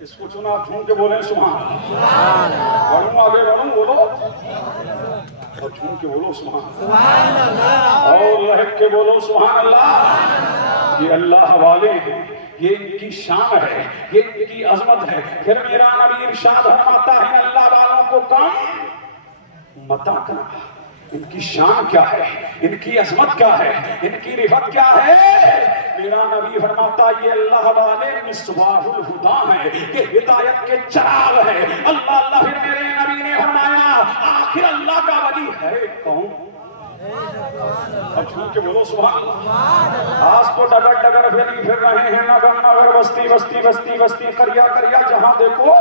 اس کو چنا۔ جھوم کے بولیں سبحان اللہ، بڑھوں آگے بڑھوں بولو اور جھوم کے بولو سبحان اللہ، اور لہک کے بولو سبحان اللہ۔ یہ اللہ والے ہیں، یہ ان کی شان ہے، یہ ان کی عظمت ہے۔ پھر میرا نبی ارشاد فرماتا ہے اللہ والوں کو کام مت کرنا۔ ان کی شان کیا ہے، ان کی عظمت کیا ہے، ان کی رفعت کیا ہے؟ میرا نبی فرماتا یہ اللہ والے مصباح الہدا ہیں، کہ ہدایت کے چراغ ہیں۔ اللہ اللہ پھر میرے نبی نے فرمایا آخر اللہ کا ولی ہے کون؟ اب چھوڑ کے بولو سبحان اللہ۔ آج تو ڈگر ڈگر پھر رہے ہیں، نگر نگر بستی بستی بستی بستی کریا کریا، جہاں دیکھو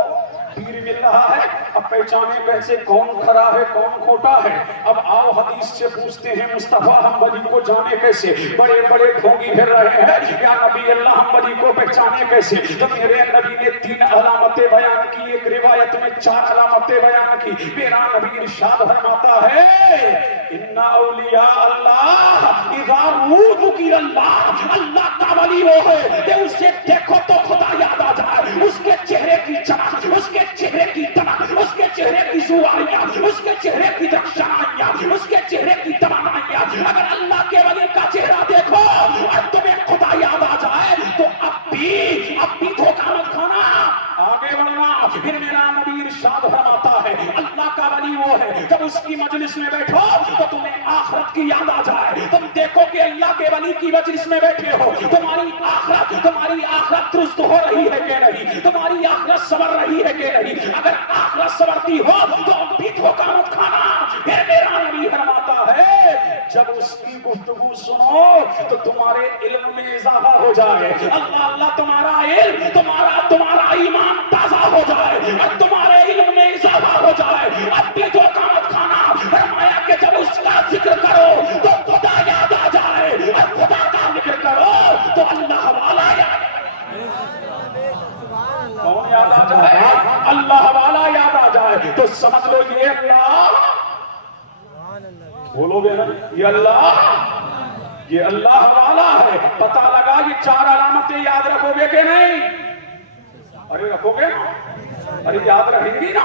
پیر مل رہا ہے۔ اب پہچانے کیسے کون کھرا ہے کون کھوٹا ہے؟ اب آؤ حدیث سے پوچھتے ہیں مصطفیٰ حنبلی کو جانے کیسے؟ بڑے بڑے ڈھونگی پھر رہے ہیں، یا نبی اللہ حنبلی کو پہچانے کیسے؟ تو میرے نبی نے 3 علامتیں بیان کی، ایک روایت میں 4 علامتیں بیان کی۔ میرا نبی ارشاد فرماتا ہے ان اولیاء اللہ اذا ذکر اللہ، اللہ کا ولی وہ ہے کہ اسے دیکھو تو خدا یاد آ جائے، اس کے چہرے کی چمک، اس کے چہرے کی دمک، اس کے چہرے کی زواریاں، اس کے چہرے کی درخشانیاں، اس کے چہرے کی توانائیاں۔ اگر اللہ کے ولی کا چہرہ دیکھو اور تمہیں خدا یاد آ جائے تو اب بھی دھوکہ مت کھانا، آگے بڑھنا۔ پھر میرا نبی ارشاد فرماتا ہے اللہ کا ولی وہ ہے جب اس کی مجلس میں بیٹھو تو تمہیں آخرت کی یاد آ جائے۔ تم دیکھو کہ اللہ کے ولی کی مجلس میں بیٹھے ہو، تمہاری آخرت درست ہو رہی ہے کہ نہیں، تمہاری آخرت سنور رہی ہے کہ نہیں۔ اگر آخرت سنورتی ہو تو اب بھی دھوکہ مت کھانا۔ پھر میرا نبی فرماتا ہے جب اس کی گفتگو سنو تو تمہارے علم میں اضافہ ہو جائے، اللہ اللہ تمہارا علم تمہارا ایمان تازہ ہو جائے اور تمہارے علم میں اضافہ ہو جائے، اب بھی دھوکہ مت کھانا۔ فرمایا کہ جب اس کا ذکر کرو تو خدا یاد آ جائے، اور خدا کا ذکر کرو تو اللہ والا یاد کون یاد آ جائے؟ اللہ والا یاد آ جائے تو سمجھ لو یہ اللہ، بولو گے نا یہ اللہ والا ہے۔ پتہ لگا یہ 4 علامتیں یاد رکھو گے کہ نہیں؟ ارے رکھو گے نا، ارے یاد رہیں گی نا؟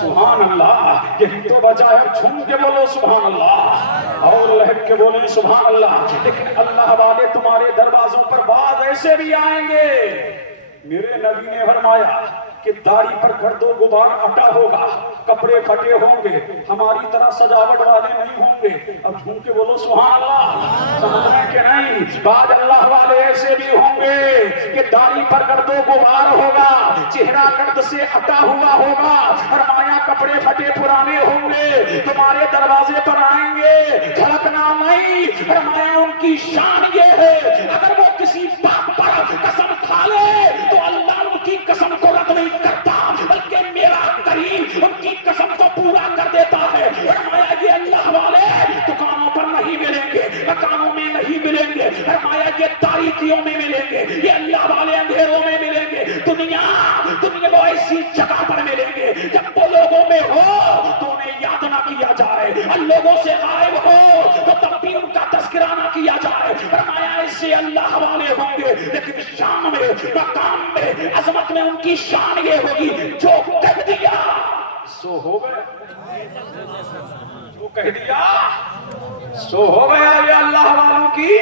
سبحان اللہ، یہی تو بچا ہے۔ چھوم کے بولو سبحان اللہ اور لہک کے بولیں سبحان اللہ۔ لیکن اللہ والے تمہارے دروازوں پر بعض ایسے بھی آئیں گے، میرے نبی نے فرمایا کہ داڑھی پر گرد و غبار اٹا ہوگا، کپڑے پھٹے ہوں گے، ہماری طرح سجاوٹ والے نہیں ہوں گے۔ اب جھوم کے بولو سبحان اللہ، سمجھ رہے کہ نہیں؟ بعد اللہ والے ایسے بھی ہوں گے کہ داڑھی پر گرد و غبار ہوگا، چہرہ گرد سے اٹا ہوا ہوگا، فرمایا کپڑے پھٹے پرانے ہوں گے، تمہارے دروازے پر آئیں گے، جھڑکنا نہیں۔ فرمایا ان کی شان یہ ہے اگر وہ کسی بات پر قسم کھا لے تو اللہ ان کی قسم کو رد نہیں کرتا، بلکہ میرا کریم ان کی قسم کو پورا کر دیتا ہے. فرمایا یہ اللہ والے دکانوں پر نہیں ملیں گے, مکانوں میں نہیں ملیں گے. فرمایا یہ تاریکیوں میں ملیں گے, یہ اللہ والے اندھیروں میں ملیں گے. دنیا وہ ایسی جگہ پر ملیں گے جب وہ لوگوں میں ہو تو انہیں یاد نہ کیا جائے, اور لوگوں سے غائب ہو تو تب بھی ان کا تذکرہ نہ کیا جائے. فرمایا ایسے اللہ والے ہوں گے, لیکن شان میں, مقام میں, عظمت میں ان کی شان یہ ہوگی جو کہہ دیا سو ہو گیا, جو کہہ دیا سو ہو گیا. یہ اللہ والوں کی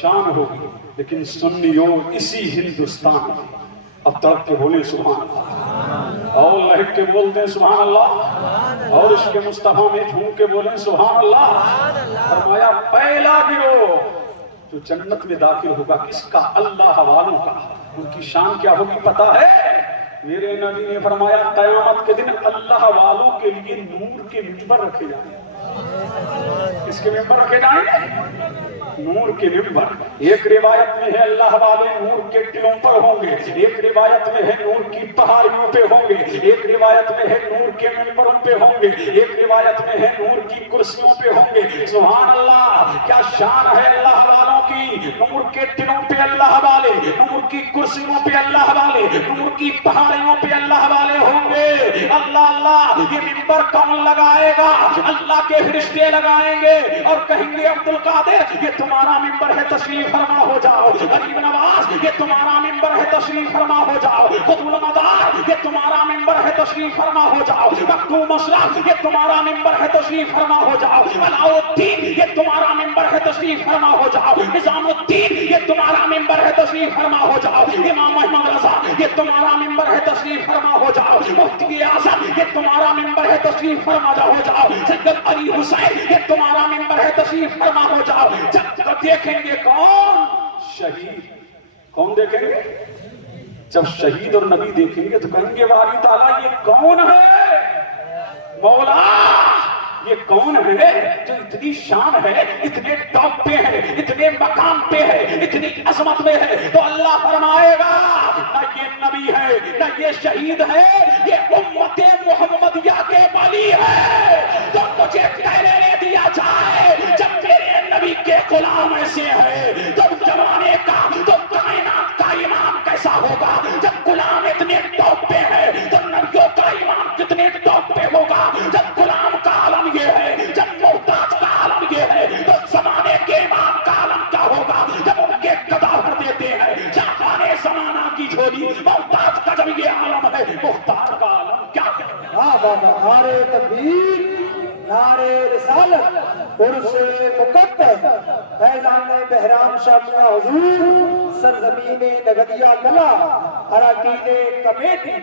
شان ہوگی. لیکن سنیوں اسی ہندوستان میں اب تک کے بولے سبحان اللہ, اور لہک کے بولتے ہیں سبحان اللہ, اور اس کے مصطفیٰ میں جھوم کے بولیں سبحان اللہ. فرمایا پہلا گروہ جو جنت میں داخل ہوگا کس کا؟ اللہ والوں کا. ان کی شان کیا ہوگی پتا ہے؟ میرے نبی نے فرمایا قیامت کے دن اللہ والوں کے لیے نور کے ممبر رکھے جائیں گے. کس کے ممبر رکھے جائیں گے؟ نور کے ممبر. ایک روایت میں ہے اللہ والے نور کے ٹلوں پر ہوں گے, ایک روایت میں ہے نور کی پہاڑیوں پہ ہوں گے, ایک روایت میں ہے نور کے ممبروں پہ ہوں گے, ایک روایت میں ہے نور کی کرسیوں پہ ہوں گے. سبحان اللہ, کیا شان ہے اللہ والوں کی. نور کے ٹلوں پہ اللہ والے, نور کی کرسیوں پہ اللہ والے, نور کی پہاڑیوں پہ اللہ والے ہوں گے. اللہ اللہ, یہ ممبر کون لگائے گا؟ اللہ کے فرشتے لگائیں گے اور کہیں گے عبد القادر یہ تمہارا ممبر ہے, تشریف فرما ہو جاؤ. غریب نواز یہ تمہارا ممبر ہے, تشریف فرما ہو جاؤ. قطب المدار یہ تمہارا ممبر ہے, تشریف فرما ہو جاؤ. مخدوم اشرف یہ تمہارا ممبر ہے, تشریف فرما ہو جاؤ. علاء الدین یہ تمہارا ممبر ہے, تشریف فرما ہو جاؤ. نظام الدین یہ تمہارا ممبر ہے, تشریف فرما ہو جاؤ. امام محمد رضا یہ تمہارا ممبر ہے, تشریف فرما ہو جاؤ. مفتی اعظم یہ تمہارا ممبر ہے, تشریف فرما ہو جاؤ. سید علی حسین یہ تمہارا ممبر ہے, تشریف فرما ہو جاؤ. جب دیکھیں گے کون؟ شہید. کون دیکھیں گے؟ جب شہید اور نبی دیکھیں گے تو کہیں گے باری تعالیٰ یہ کون ہے؟ مولا یہ کون ہے جو اتنی شان ہے, اتنے ٹاپ پہ ہے, اتنے مقام پہ ہے, اتنی عظمت میں ہے؟ تو اللہ فرمائے گا نہ یہ نبی ہے, نہ یہ شہید ہے, یہ امت محمدیہ کے ولی ہے. تو مجھے کہہ لینے دیا جائے جب میرے نبی کے غلام ایسے ہے تو زمانے کا, تو کائنات کا امام کیسا ہوگا؟ جب غلام اتنے ٹاپ پہ ہے تو نبیوں کا امام کتنے ٹاپ پہ ہوگا؟ جب غلام کا عالم یہ ہے, جب محتاج کا عالم یہ ہے, تو زمانے کے امام کا عالم کیا ہوگا؟ جب ان کے قضا بھر دیتے ہیں جہانے زمانہ کی جھولی, محتاج کا جب یہ عالم ہے, محتاج کا عالم کیا ہے؟ نعرے تکبیر, نعرے رسالت, عرس مقدس, فیضان بہرام شاہ حضور, سرزمین نگدیہ کلا, اراکین کمیٹی.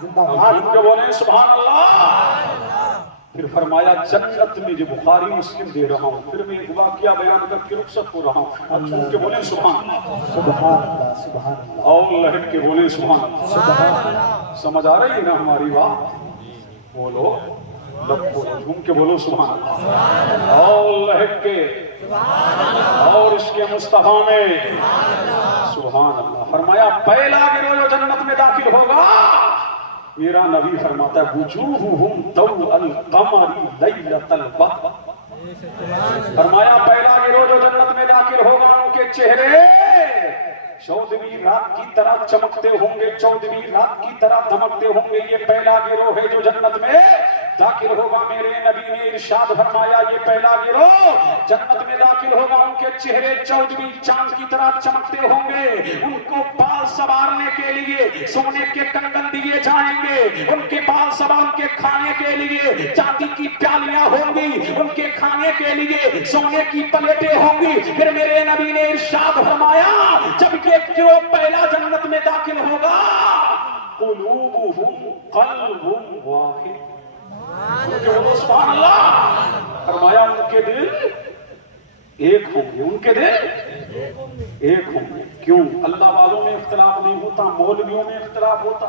زندہ باد. جو بولیں سبحان اللہ. پھر فرمایا جنت میں جو بخاری مسلم دے رہا ہوں, پھر میں ایک واقعہ بیان کر کے رخصت ہو رہا ہوں. اور کے بولیں سبحان اللہ, سبحان اللہ, سبحان اللہ, اور لہب کے بولیں سبحان اللہ. سمجھ آ رہی ہے نا ہماری بات؟ بولو, لب بولو, جھوم کے بولو سبحان اللہ. اور لہب کے اور اس کے مصطفیٰ میں سبحان اللہ. فرمایا پہلا گروہ جو جنت میں داخل ہوگا, میرا نبی فرماتا ہے وجوہہم ضوء القمر لیلۃ البدر. فرمایا پہلا گروہ جو جنت میں داخل ہوگا ان کے چہرے چودہویں رات کی طرح چمکتے ہوں گے, چودہویں رات کی طرح دمکتے ہوں گے. یہ پہلا گروہ ہے جو جنت میں داخل ہوگا. میرے نبی نے ارشاد فرمایا یہ پہلا گروہ جنت میں داخل ہوگا, ان کے چہرے چودہویں چاند کی طرح چمکتے ہوں گے. ان کو بال سنوارنے کے لیے سونے کے کنگن دیے جائیں گے, ان کے بال سنوار کے کھانے کے لیے چاندی کی پیالیاں ہوں گی, ان کے کھانے کے لیے سونے کی پلیٹیں ہوں گی. پھر میرے نبی نے ارشاد فرمایا جب یہ گروہ پہلا جنت میں داخل ہوگا, قلوبہم قلب واحد. سبحان اللہ. فرمایا ان کے دل ایک ہوں گے, ان کے دل ایک ہوں گے. کیوں؟ اللہ والوں میں اختلاف نہیں ہوتا, مولویوں میں اختلاف ہوتا.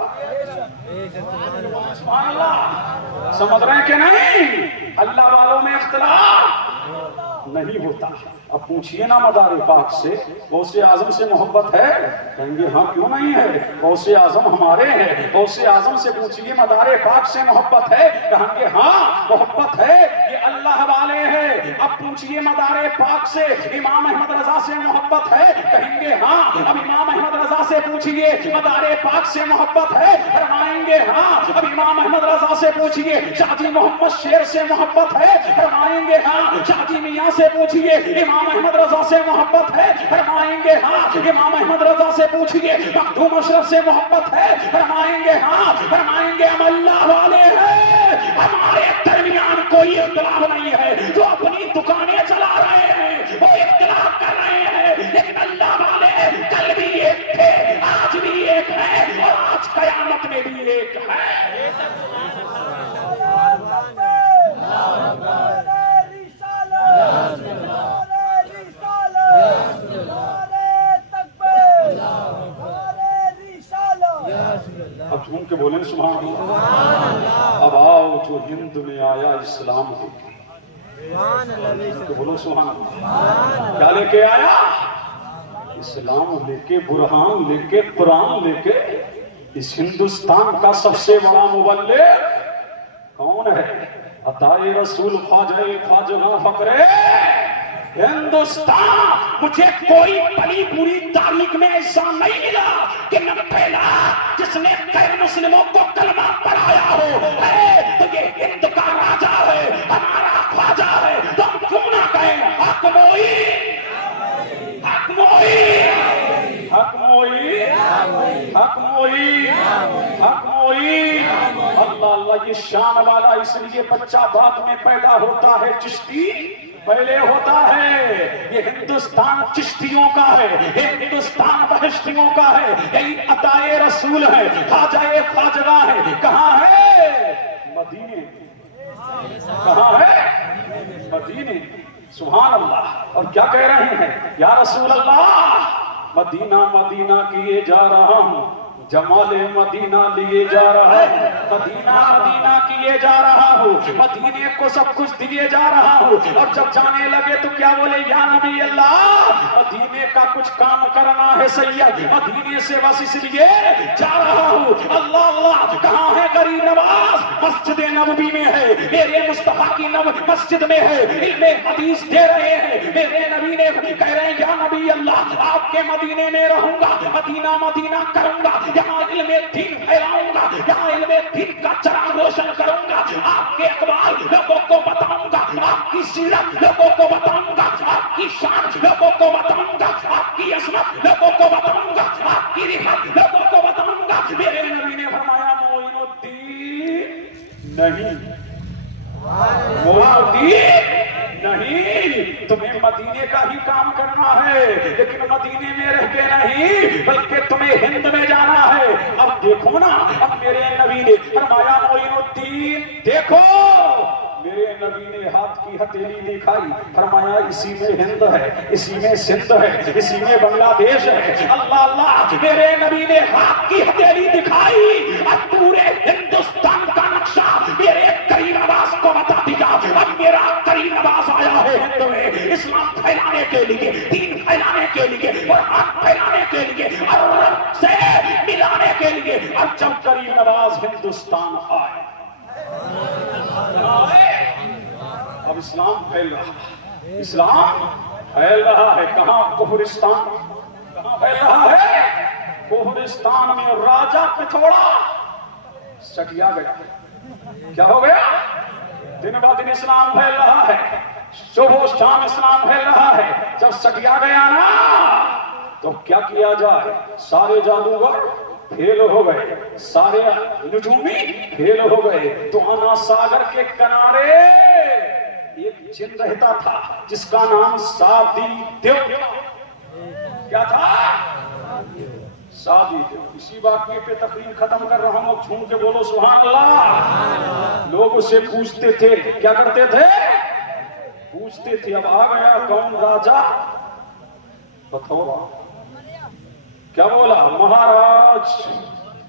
سبحان اللہ. سمجھ رہے ہیں کہ نہیں؟ اللہ والوں میں اختلاف نہیں ہوتا. اب پوچھئے نا مدار پاک سے غوث اعظم سے محبت ہے؟ کہیں گے ہاں کیوں نہیں ہے, غوث اعظم ہمارے ہیں. غوث اعظم سے پوچھئے مدار پاک سے محبت ہے؟ کہیں گے ہاں محبت ہے, یہ اللہ والے ہیں. اب پوچھئے مدار پاک سے امام احمد رضا سے محبت ہے؟ کہیں گے ہاں. اب امام احمد رضا سے پوچھئے مدار پاک سے محبت ہے؟ فرمائیں گے ہاں. اب امام احمد رضا سے پوچھئے شاہ جی محمد شیر سے محبت ہے؟ فرمائیں گے ہاں. شاہ جی میاں سے پوچھئے امام احمد رضا سے محبت ہے؟ فرمائیں گے ہاں. امام احمد رضا سے پوچھئے مخدوم اشرف سے محبت ہے؟ فرمائیں گے ہاں. فرمائیں گے ہم اللہ والے ہیں, ہمارے درمیان کوئی اختلاف نہیں ہے. جو اپنی دکانیں چلا رہے ہیں وہ اختلاف کر رہے ہیں, لیکن اللہ والے کل بھی ایک تھے, آج بھی ایک ہے, اور آج قیامت میں بھی ایک ہے. اب جھوم کے بولیں سبحان اللہ. اب آؤ جو ہند میں آیا اسلام لے کے, بولو سبحان اللہ. کیا لے کے آیا؟ اسلام لے کے, برہان لے کے, قرآن لے کے. اس ہندوستان کا سب سے بڑا مبلغ کون ہے؟ عطائے رسول خواجہ خواجہ فقرے ہندوستان. مجھے کوئی پلی پوری تاریخ میں ایسا نہیں ملا کہ نہ پھیلا جس نے غیر مسلموں کو کلمہ پڑھایا ہو. تو یہ ہند کا راجا ہے, ہمارا خواجہ ہے, تو ہم کیوں نہ کہیں حق موئی, حق موئی, حق موئی, حق موئی, حق موئی. اللہ اللہ, یہ شان والا اس لیے بچہ بعد میں پیدا ہوتا ہے, چشتی پہلے ہوتا ہے. یہ ہندوستان چشتیوں کا ہے, یہ ہندوستان بہشتیوں کا ہے. یہی عطائے رسول ہے, خواجہ خواجہ ہے. کہاں ہے؟ مدینے. کہاں ہے؟ مدینے. سبحان اللہ. اور کیا کہہ رہے ہیں؟ یا رسول اللہ مدینہ مدینہ کیے جا رہا ہوں, جمال مدینہ لیے جا رہا ہوں, مدینہ مدینہ کیے جا رہا ہوں, مدینے کو سب کچھ دیے جا رہا ہوں. اور جب جانے لگے تو کیا بولے؟ یا نبی اللہ مدینے کا کچھ کام کرنا ہے سید, مدینے سے بس اس لیے جا رہا ہوں. اللہ اللہ, کہاں ہے غریب نواز؟ مسجد نبوی میں ہے, میرے مصطفیٰ کی مسجد میں ہے. علم حدیث دے رہے ہیں, میرے نبی نے کہہ رہے ہیں یا نبی اللہ آپ کے مدینے میں رہوں گا, مدینہ مدینہ کروں گا, یہاں علم دین پھیلاؤں گا, یہاں علم دین کا چراغ روشن کروں گا. آپ کے اقوال لوگوں کو بتاؤں گا, آپ کی سیرت لوگوں کو بتاؤں گا, آپ کی شان لوگوں کو بتاؤں گا, آپ کی عظمت لوگوں کو بتاؤں گا, آپ کی رفعت لوگوں کو بتاؤں گا. میرے نبی نے فرمایا معین الدین نہیں, معین الدین نہیں, تمہیں مدینے کا ہی کام کرنا ہے, لیکن مدینے میں رہ کے نہیں بلکہ تمہیں ہند میں جانا ہے. اب دیکھو نا, اب میرے نبی نے فرمایا معین الدین دیکھو, میرے نبی نے ہاتھ کی ہتھیلی دکھائی, فرمایا اسی میں ہند ہے, اسی میں سندھ ہے, اسی میں بنگلہ دیش ہے. اللہ اللہ, میرے نبی نے ہاتھ کی ہتھیلی دکھائی, اب پورے ہندوستان کا نقشہ میرے کریم نواز کو بتا دیا. اب میرا کریم نواز آیا ہے ہند میں اسلام پھیلانے کے لیے, دین پھیلانے کے لیے, قرآن پھیلانے کے لیے, اور رب سے ملانے کے لیے. اب جب کریم نواز ہندوستان آئے, اب اسلام پھیل رہا ہے, اسلام پھیل رہا ہے. کہاں؟ کوہرستان. کہاں پھیل رہا ہے؟ کوہرستان میں. راجا پتھوڑا سٹیا گیا. کیا ہو گیا؟ دن بہ دن اسلام پھیل رہا ہے, صبح و شام اسلام پھیل رہا ہے. جب سٹیا گیا نا تو کیا کیا جائے؟ سارے جادوگر فیل ہو گئے, سارے نجومی فیل ہو گئے. تو انا ساگر کے کنارے ایک جن رہتا تھا جس کا نام سادی دیو. کیا تھا؟ سادی دیو. اسی واقعے پہ تقریر ختم کر رہا ہوں, جھوم کے بولو سبحان اللہ. لوگ اسے پوچھتے تھے, کیا کرتے تھے؟ پوچھتے تھے. اب آ گیا کون؟ راجا پتھورا. کیا بولا؟ مہاراج,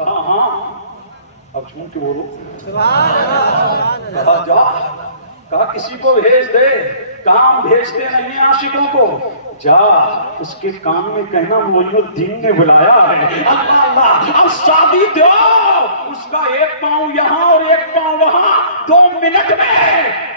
کہا ہاں. اب جھوم کے بولو. کہا جا. کہا کسی کو بھیج دے. کام بھیجتے نہیں ہیں عاشقوں کو. جا اس کے کام میں کہنا معین الدین نے بلایا ہے. اللہ اللہ. اب شادی دو. اس کا ایک پاؤں یہاں اور ایک پاؤں وہاں. 2 منٹ میں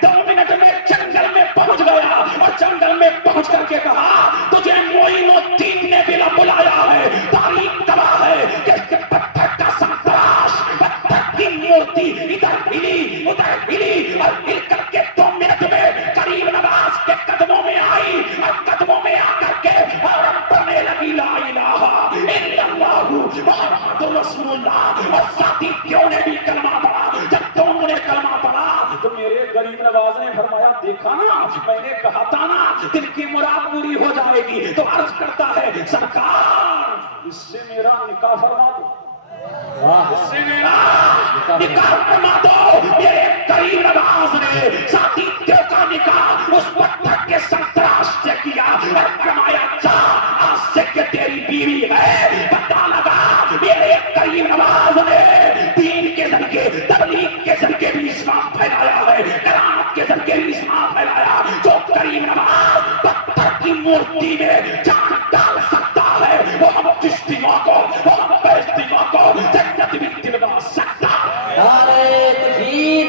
جنگل میں پہنچ گیا اور جنگل میں پہنچ کر کے کہا تجھے معین الدین نے بلایا ہے. تاریخ گواہ ہے کہ اس کے پتھر کا سنتراش پتھر کی مورتی ادھر ہلی ادھر ہلی اور ہل کر کے 2 منٹ میں کریم نواز کے قدموں میں آئی اور قدموں میں آ کر کے اور پڑھنے لگی لا الہ الا اللہ محمد رسول اللہ. اور ساتھی کیوں نے بھی کلمہ پڑھا. جب دونوں نے کلمہ پڑھا تو میرے غریب نواز نے فرمایا دیکھا نا میں نے کہا تھا نا دل کی مراد پوری ہو جائے گی. تو عرض کرتا ہے سرکار اس سے میرا نکاح فرما دو. اس سے میرا نکاح فرما دو. میرے غریب نواز نے ساتھی دیو کا نکاح اس پتھر کے سنتراش سے کیا اور فرمایا جا آج سے کہ تیری بیوی ہے. پتہ لگا میرے غریب نواز نے دین کے ذریعے تبلیغ کے ذریعے بھی اسلام پھیلایا ہے. کرامت کے ذریعے بھی اسلام پھیلایا. جو غریب نواز پتھر کی مورتی میں جان ڈال سکتا ہے وہ ہم چشتیوں کو وہ ہم بیشتیوں کو جنت بھی دلوا سکتا ہے. نعرہ تکبیر،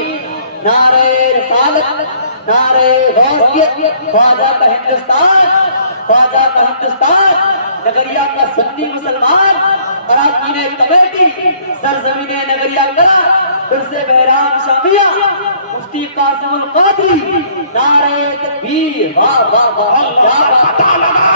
نعرہ رسالت، نعرہ غوثیت. خواجہ کا ہندوستان، خواجہ کا ہندوستان، نگریا کا سنی مسلمان، اراکین کمیٹی، سرزمین نگریا کرا، عرص بہرام شامیہ، مفتی قاسم القادری. نعرہ تکبیر. واہ واہ واہ. پتا لگا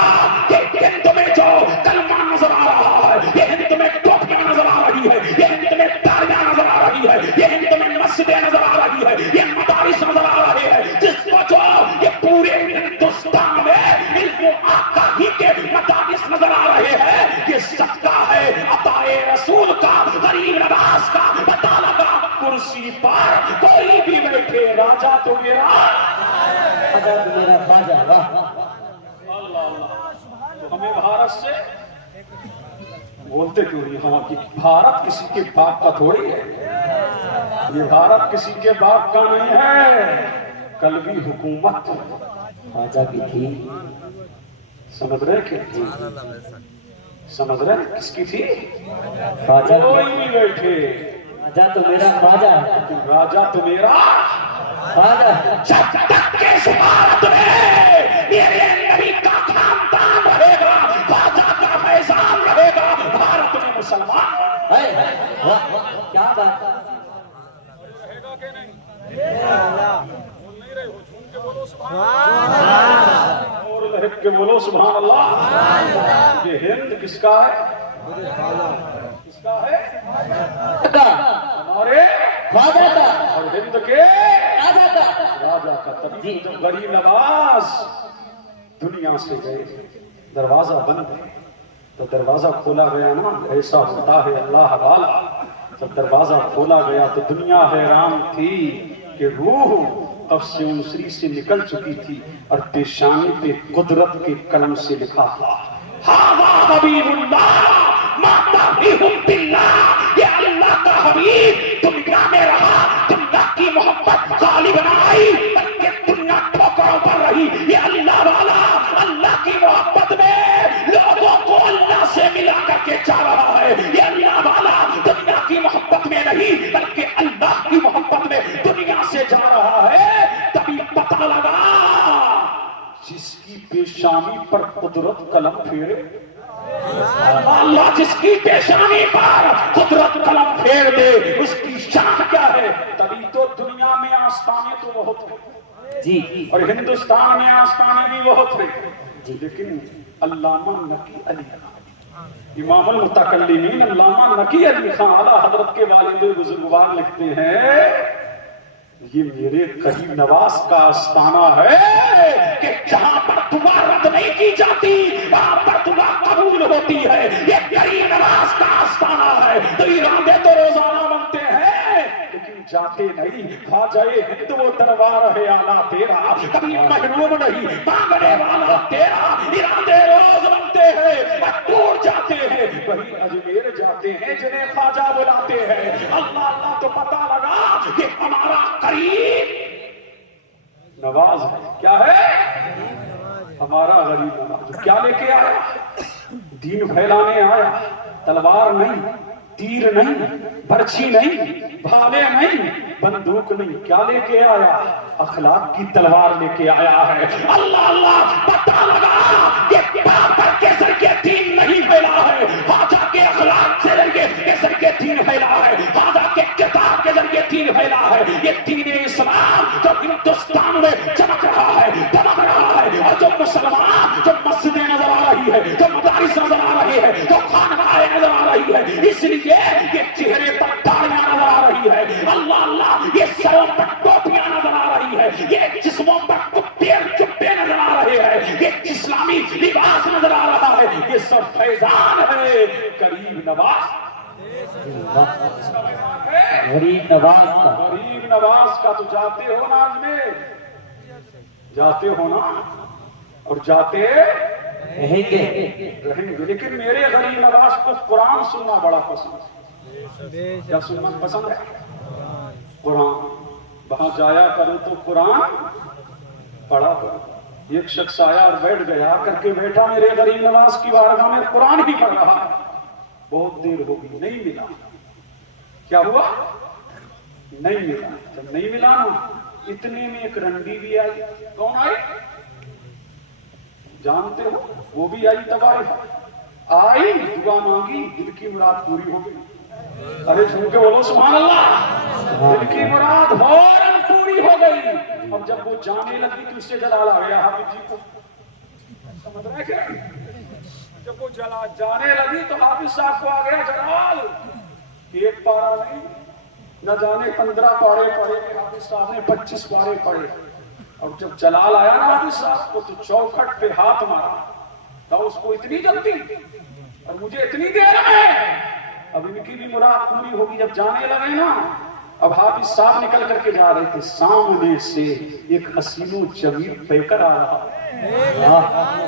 کہ ہند میں جو کلمہ نظر آ رہا ہے یہ ہند میں ٹوپیاں نظر آ رہی ہے یہ ہند میں تاریاں نظر آ رہی ہے یہ ہند میں مسجدیں نظر آ رہی ہے یہ مدارس نظر آ رہے ہیں جس کو جو یہ پورے ہندوستان میں علم و آگاہی کے مدارس نظر آ رہے ہیں یہ صدقہ ہے عطا رسول کا غریب نواز کا. پتا لگا کرسی پر کوئی بھی بیٹھے راجا تو میرا خواجہ تو میرا خواجہ. واہ اللہ اللہ. تو ہمیں بھارت سے بولتے کیوں نہیں. ہم بھارت کسی کے باپ کا تھوڑی ہے. یہ بھارت کسی کے باپ کا نہیں ہے. کل بھی حکومت خواجہ کی تھی. سمجھ رہے کہ سمجھ رہے کس کی تھی. خواجہ کوئی نہیں بیٹھے. خواجہ تو میرا خواجہ ہے. راجا تو میرا. خواجہ جب تک کہ اس بھارت میں میرے نبی کا خاندان رہے گا خواجہ کا فیضان رہے گا بھارت میں مسلمان ہے. واہ واہ کیا بات. رہے گا کہ نہیں. اور لہب کے بولو سبحان اللہ. یہ ہند کس کا ہے. کس کا ہے. ہمارے خواجہ کا اور ہند کے خواجہ کا. راجا کا. تبھی جب غریب نواز دنیا سے گئے دروازہ بند ہے تو دروازہ کھولا گیا نا. ایسا ہوتا ہے اللہ والا. جب دروازہ کھولا گیا تو دنیا حیران تھی کہ روح اب سے انسری سے نکل چکی تھی اور پیشانی پہ قدرت کے قلم سے لکھا تھا ہاذا حبیب اللہ ماتا بھی حب اللہ. یہ اللہ کا حبیب دنیا میں رہا. دنیا کی محبت غالب نہ آئی بلکہ دنیا ٹھوکروں پر رہی. یہ اللہ والا اللہ کی محبت میں لوگوں کو اللہ سے ملا کر کے جا رہا ہے. یہ اللہ والا دنیا کی محبت میں نہیں بلکہ اللہ کی محبت میں دنیا سے جا رہا ہے. تبھی پتہ لگا جس کی پیشانی پر قدرت قلم پھیرے. اللہ جس کی پیشانی پر قدرت قلم پھیر دے اس کی شان کیا ہے. تبھی تو دنیا میں آستانے تو بہت ہیں جی اور ہندوستان میں آستانے بھی بہت ہیں لیکن علامہ نقی علی امام المتکلمین علامہ نقی علی خان اعلیٰ حضرت کے والد بزرگوار لکھتے ہیں یہ میرے غریب نواز کا آستانہ ہے کہ جہاں پر دعا رد نہیں کی جاتی وہاں پر دعا قبول ہوتی ہے. یہ غریب نواز کا آستانہ ہے. تو ارادے تو روزانہ بنتے ہیں لیکن جاتے نہیں. خواجہ ہند وہ دربار ہے اعلیٰ تیرا کبھی محروم نہیں مانگنے والا تیرا. ارادے روز بنتے ہیں اور ٹوٹ جاتے ہیں وہی اجمیر جاتے ہیں جنہیں خواجہ بلاتے ہیں. اللہ اللہ تو پتا لگا کہ ہمارا قریب نواز ہے. کیا ہے ہمارا غریب نواز. کیا لے کے آیا؟ دین پھیلانے آیا. تلوار نہیں, تیر نہیں, برچھی نہیں, بھالے نہیں, بندوق نہیں. کیا لے کے آیا؟ اخلاق کی تلوار لے کے آیا ہے. اللہ اللہ پتا لگا کہ بابر کے ذریعے دین نہیں پھیلا ہے, خواجہ کے اخلاق سے ذریعے دین پھیلا ہے, خواجہ کے کتاب کے ذریعے دین پھیلا ہے. یہ دین اسلام جو ہندوستان میں چمک رہا ہے, دمک رہا ہے, اور جو مسلمان جو مسجدیں نظر آ رہی ہے, جو مدارس نظر آ رہی ہے, جو خانقاہیں نظر آ رہی ہے, اس لیے یہ چہرے پر داڑیاں نظر آ رہی ہے. اللہ اللہ یہ سروں پر ٹوپیاں نظر آ رہی ہے, یہ جسموں پر کپے چپے نظر آ رہے ہیں, یہ اسلامی لباس نظر آ رہا ہے. یہ سب فیضان ہے غریب نواز. غریب نواز کا. غریب نواز کا. تو جاتے ہو نا اجمیر, جاتے ہو نا, اور جاتے رہیں گے. رہیں گے. لیکن میرے غریب نواز کو قرآن سننا بڑا پسند ہے. کیا سننا پسند ہے؟ قرآن. وہاں جایا کرو تو قرآن پڑھا کرو. ایک شخص آیا اور بیٹھ گیا, کر کے بیٹھا میرے غریب نواز کی بارگاہ میں, قرآن ہی پڑھ رہا ہے. بہت دیر ہو گئی, نہیں ملا. کیا ہوا؟ نہیں ملا. جب نہیں ملا نا, اتنے میں ایک رنڈی بھی آئی. کون آئی جانتے ہو؟ وہ بھی آئی. تباہی آئی, دعا مانگی, دل کی مراد پوری ہو گئی. ارے جھوم کے بولو سبحان اللہ. دل کی مراد فوراً پوری ہو گئی. اب جب وہ جانے لگی تو اس سے جلال آ گیا حافظ جی کو. سمجھ رہے کیا؟ جب وہ جانے لگی تو حافظ صاحب کو آ گیا جلال. ایک پارا نہیں, نہ جانے 15 پارے پڑے. حافظ صاحب نے 25 پارے پڑے. اور جب جلال آیا نا حافظ صاحب کو, تو چوکھٹ پہ ہاتھ مارا. تو اس کو اتنی جلدی اور مجھے اتنی دیر ہے, اب ان کی بھی مراد پوری ہوگی. جب جانے لگے نا, اب حافظ صاحب نکل کر کے جا رہے تھے, سامنے سے ایک حسین و جمیل پیکر آ رہا.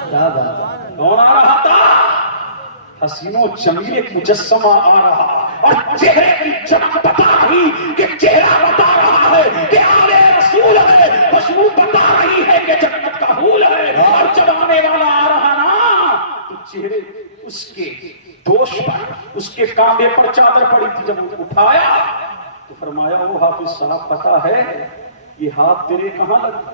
کیا بات. کون آ رہا تھا؟ حسین و جمیل ایک مجسمہ آ رہا, اور چہرے کی چمک بتا رہی کہ چہرہ بتا رہا ہے کہ آلے رسول ہے, خوشبو بتا رہی ہے کہ جنت کا پھول ہے. اور جب آنے والا آ رہا نا, تو چہرے اس کے دوش پر, اس کے کاندھے پر چادر پڑی تھی. جب اٹھایا تو فرمایا, وہ حافظ صاحب پتا ہے یہ ہاتھ تیرے کہاں لگا؟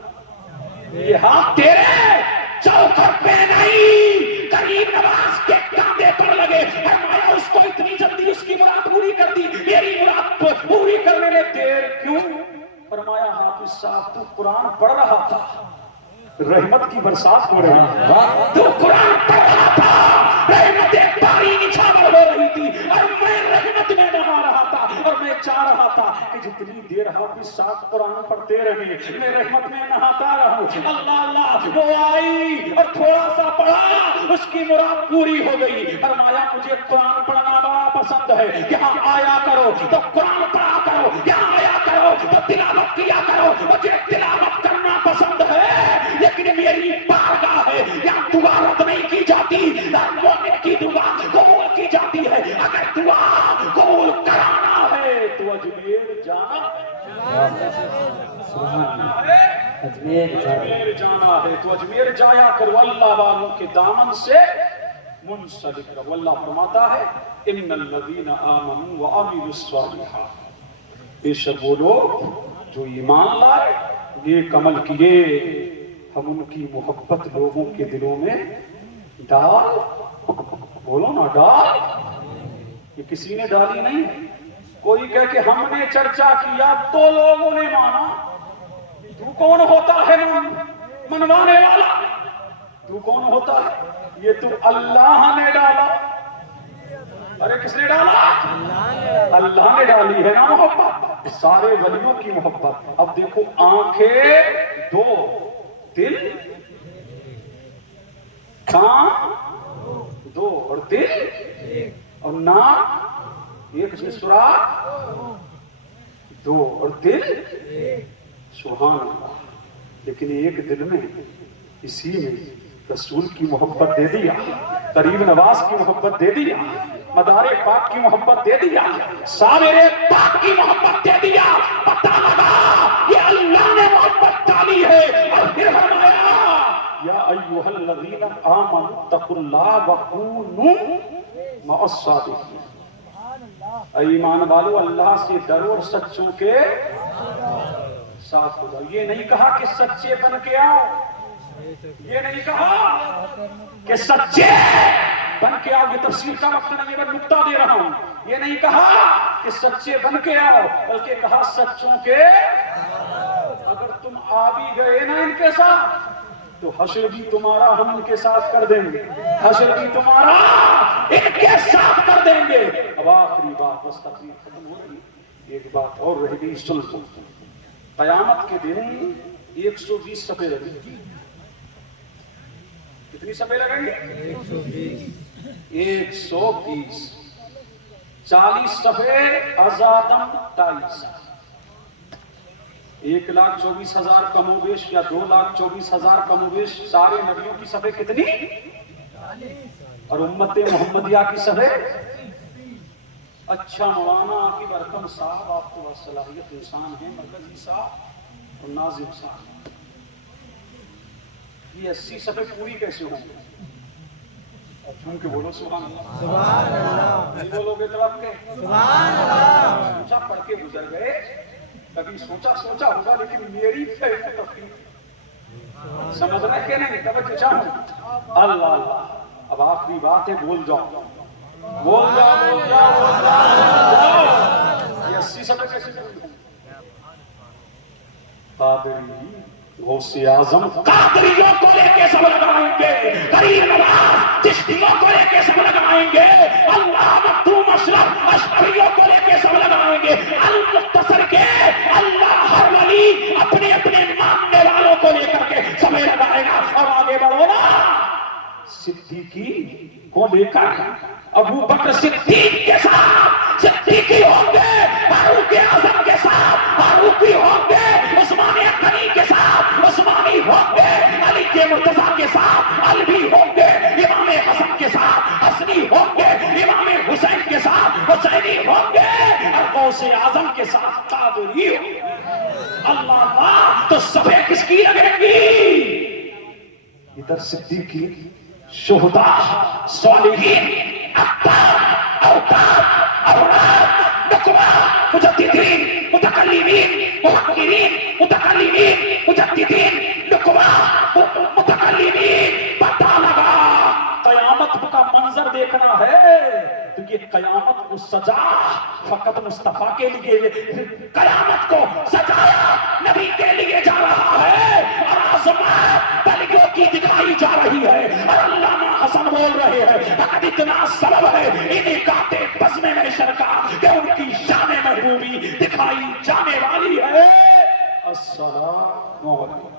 یہ ہاتھ تیرے چوکھٹ پہ نہیں, غریب نواز کے کاندھے پر لگے. فرمایا اس کو اتنی جلدی اس کی مراد پوری کر دی, میری مراد پوری کرنے میں دیر کیوں؟ فرمایا حافظ صاحب تو قرآن پڑھ رہا تھا, رحمت کی برسات ہو رہی ہے. تو قرآن پڑھ رہا تھا, رحمت باری نچھاور ہو رہی تھی, اور میں رحمت میں نہا رہا تھا. اور میں چاہ رہا تھا کہ جتنی دیر حافظ صاحب قرآن پڑھتے رہے, میں رحمت میں نہاتا رہوں. اللہ اللہ, وہ آئی اور تھوڑا سا پڑھا, اس کی مراد پوری ہو گئی. فرمایا مجھے قرآن پڑھنا بڑا پسند ہے, یہاں آیا کرو تو قرآن پڑھا کرو, یہاں آیا کرو تو تلاوت کیا کرو. مجھے تلاوت کرنا پسند ہے, لیکن میری بارگاہ ہے, یہاں دعا رد نہیں کی جاتی, مومن کی دعا قبول کی جاتی ہے. اگر دعا قبول کرانا ہے تو اجمیر جانا, اجمیر جانا ہے تو اجمیر جایا کرو. اللہ والوں کے دامن سے منسلک رہو. اللہ فرماتا ہے ان الذین آمنوا وعملوا الصالحات, بے شک وہ لوگ جو ایمان لائے, نیک عمل کیے, ہم ان کی محبت لوگوں کے دلوں میں ڈال, بولو نا ڈال. یہ کسی نے ڈالی نہیں. کوئی کہے کہ ہم نے چرچا کیا تو لوگوں نے مانا. تو کون ہوتا ہے منوانے والا؟ تو کون ہوتا ہے؟ یہ تو اللہ نے ڈالا. ارے کس نے ڈالا؟ اللہ نے ڈالی ہے نا محبت, سارے ولیوں کی محبت. اب دیکھو, آنکھیں 2, دل, کان 2, اور دل اور ناک ایک سے سراغ 2, اور دل, سبحان اللہ. لیکن ایک دل میں, اسی میں رسول کی محبت دے دیا. قریب نواز کی محبت دے دیا، مدار پاک کی محبت دے دیا، سامر پاک کی محبت دے دیا، پتہ لگا یہ اللہ نے محبت ڈالی ہے، اور پھر فرمایا یا ایھا الذین آمنوا اتقوا اللہ وکونوا مع الصادقین، اے ایمان والو اللہ سے ڈرو اور سچوں کے ساتھ ہو جاؤ۔ یہ نہیں کہا کہ سچے بن کے آؤ، یہ نہیں کہا کہ سچے بن کے آؤ، یہ تفسیر کا وقت نہیں، میں نکتہ دے رہا ہوں، یہ نہیں کہا کہ سچے بن کے آؤ، بلکہ کہا سچوں کے، اگر تم آ بھی گئے نا ان کے ساتھ تو حشر بھی تمہارا ہم ان کے ساتھ کر دیں گے، حشر بھی تمہارا ان کے ساتھ کر دیں گے۔ اب آخری بات، بس تقریر ختم ہو رہی، ایک بات اور رہ گئی، سن لو۔ قیامت کے دن 120 صفحے لگیں گے، کتنی صفحے لگیں گے؟ 120، 40 صفحے ازادم 22، 1,24,000 کم و بیش یا 2,24,000 کم و بیش سارے نبیوں کی صفحے کتنی؟ اور امت محمدیہ کی صفحے؟ اچھا مولانا عاقب ارکم صاحب، آپ تو صلاحیت انسان ہیں، مرکزی صاحب اور ناظم صاحب، یہ 80 صفحے پوری کیسے ہوں گے؟ اور جھوم کے بولو سبحان اللہ، سبحان اللہ، نہیں بولو گے تو آپ کے سبحان اللہ، سوچا پڑھ کے گزر گئے، کبھی سوچا ہوگا، لیکن میری تفریح سمجھنا کہ نہیں، توجہ چاہوں، اللہ اللہ۔ اب آخری بات ہے، بول جاؤ، بول جاؤ، بول جاؤ، بول جاؤ، یہ 80 صفحے کیسے پوری ہوں؟ قادری غوث اعظم قادریوں کو لے کے سب لگائیں گے، غریب نواز چشتیوں کو لے کے سب لگائیں گے، اللہ مکتوم اشرف اشعریوں کو لے کے سب لگائیں گے، المختصر کے اللہ ہر ولی اپنے اپنے ماننے والوں کو لے کر کے سب لگائے گا۔ اور آگے بڑھو نا، صدیقی کو لے کر ابو بکر صدیق کے ساتھ صدیقی ہوں گے، فاروق اعظم کے ساتھ فاروقی ہوں گے، عثمان غنی کے ساتھ عثمانی ہوں گے، علی کے مرتضیٰ کے ساتھ علوی ہوں گے، امام حسن کے ساتھ حسنی ہوں گے، امام حسین کے ساتھ حسینی ہوں گے، اور غوث اعظم کے ساتھ قادری ہوں گے۔ اللہ اللہ، تو صفحے کس کی لگیں گی؟ ادھر صدیقی، شہداء، صالحین، اقطاب، اوتاد، اولاد، نقبہ، مجددین، متکلمین، محقرین، متکلمین، مجددین، نقبہ، متکلمین۔ پتہ لگا قیامت کا منظر دیکھنا ہے تو یہ قیامت کو سجا فقط مصطفیٰ کے لیے، قیامت کو سجایا نبی کے لیے جا رہا ہے، اور آزمائش بلیوں کی دکھائی جا رہی ہے، اور علامہ حسن بول رہے ہیں فقط اتنا سبب ہے انہیں کاتے بزم محشر کا کہ ان کی شان محبوبی دکھائی جانے والی ہے۔ السلام علیکم۔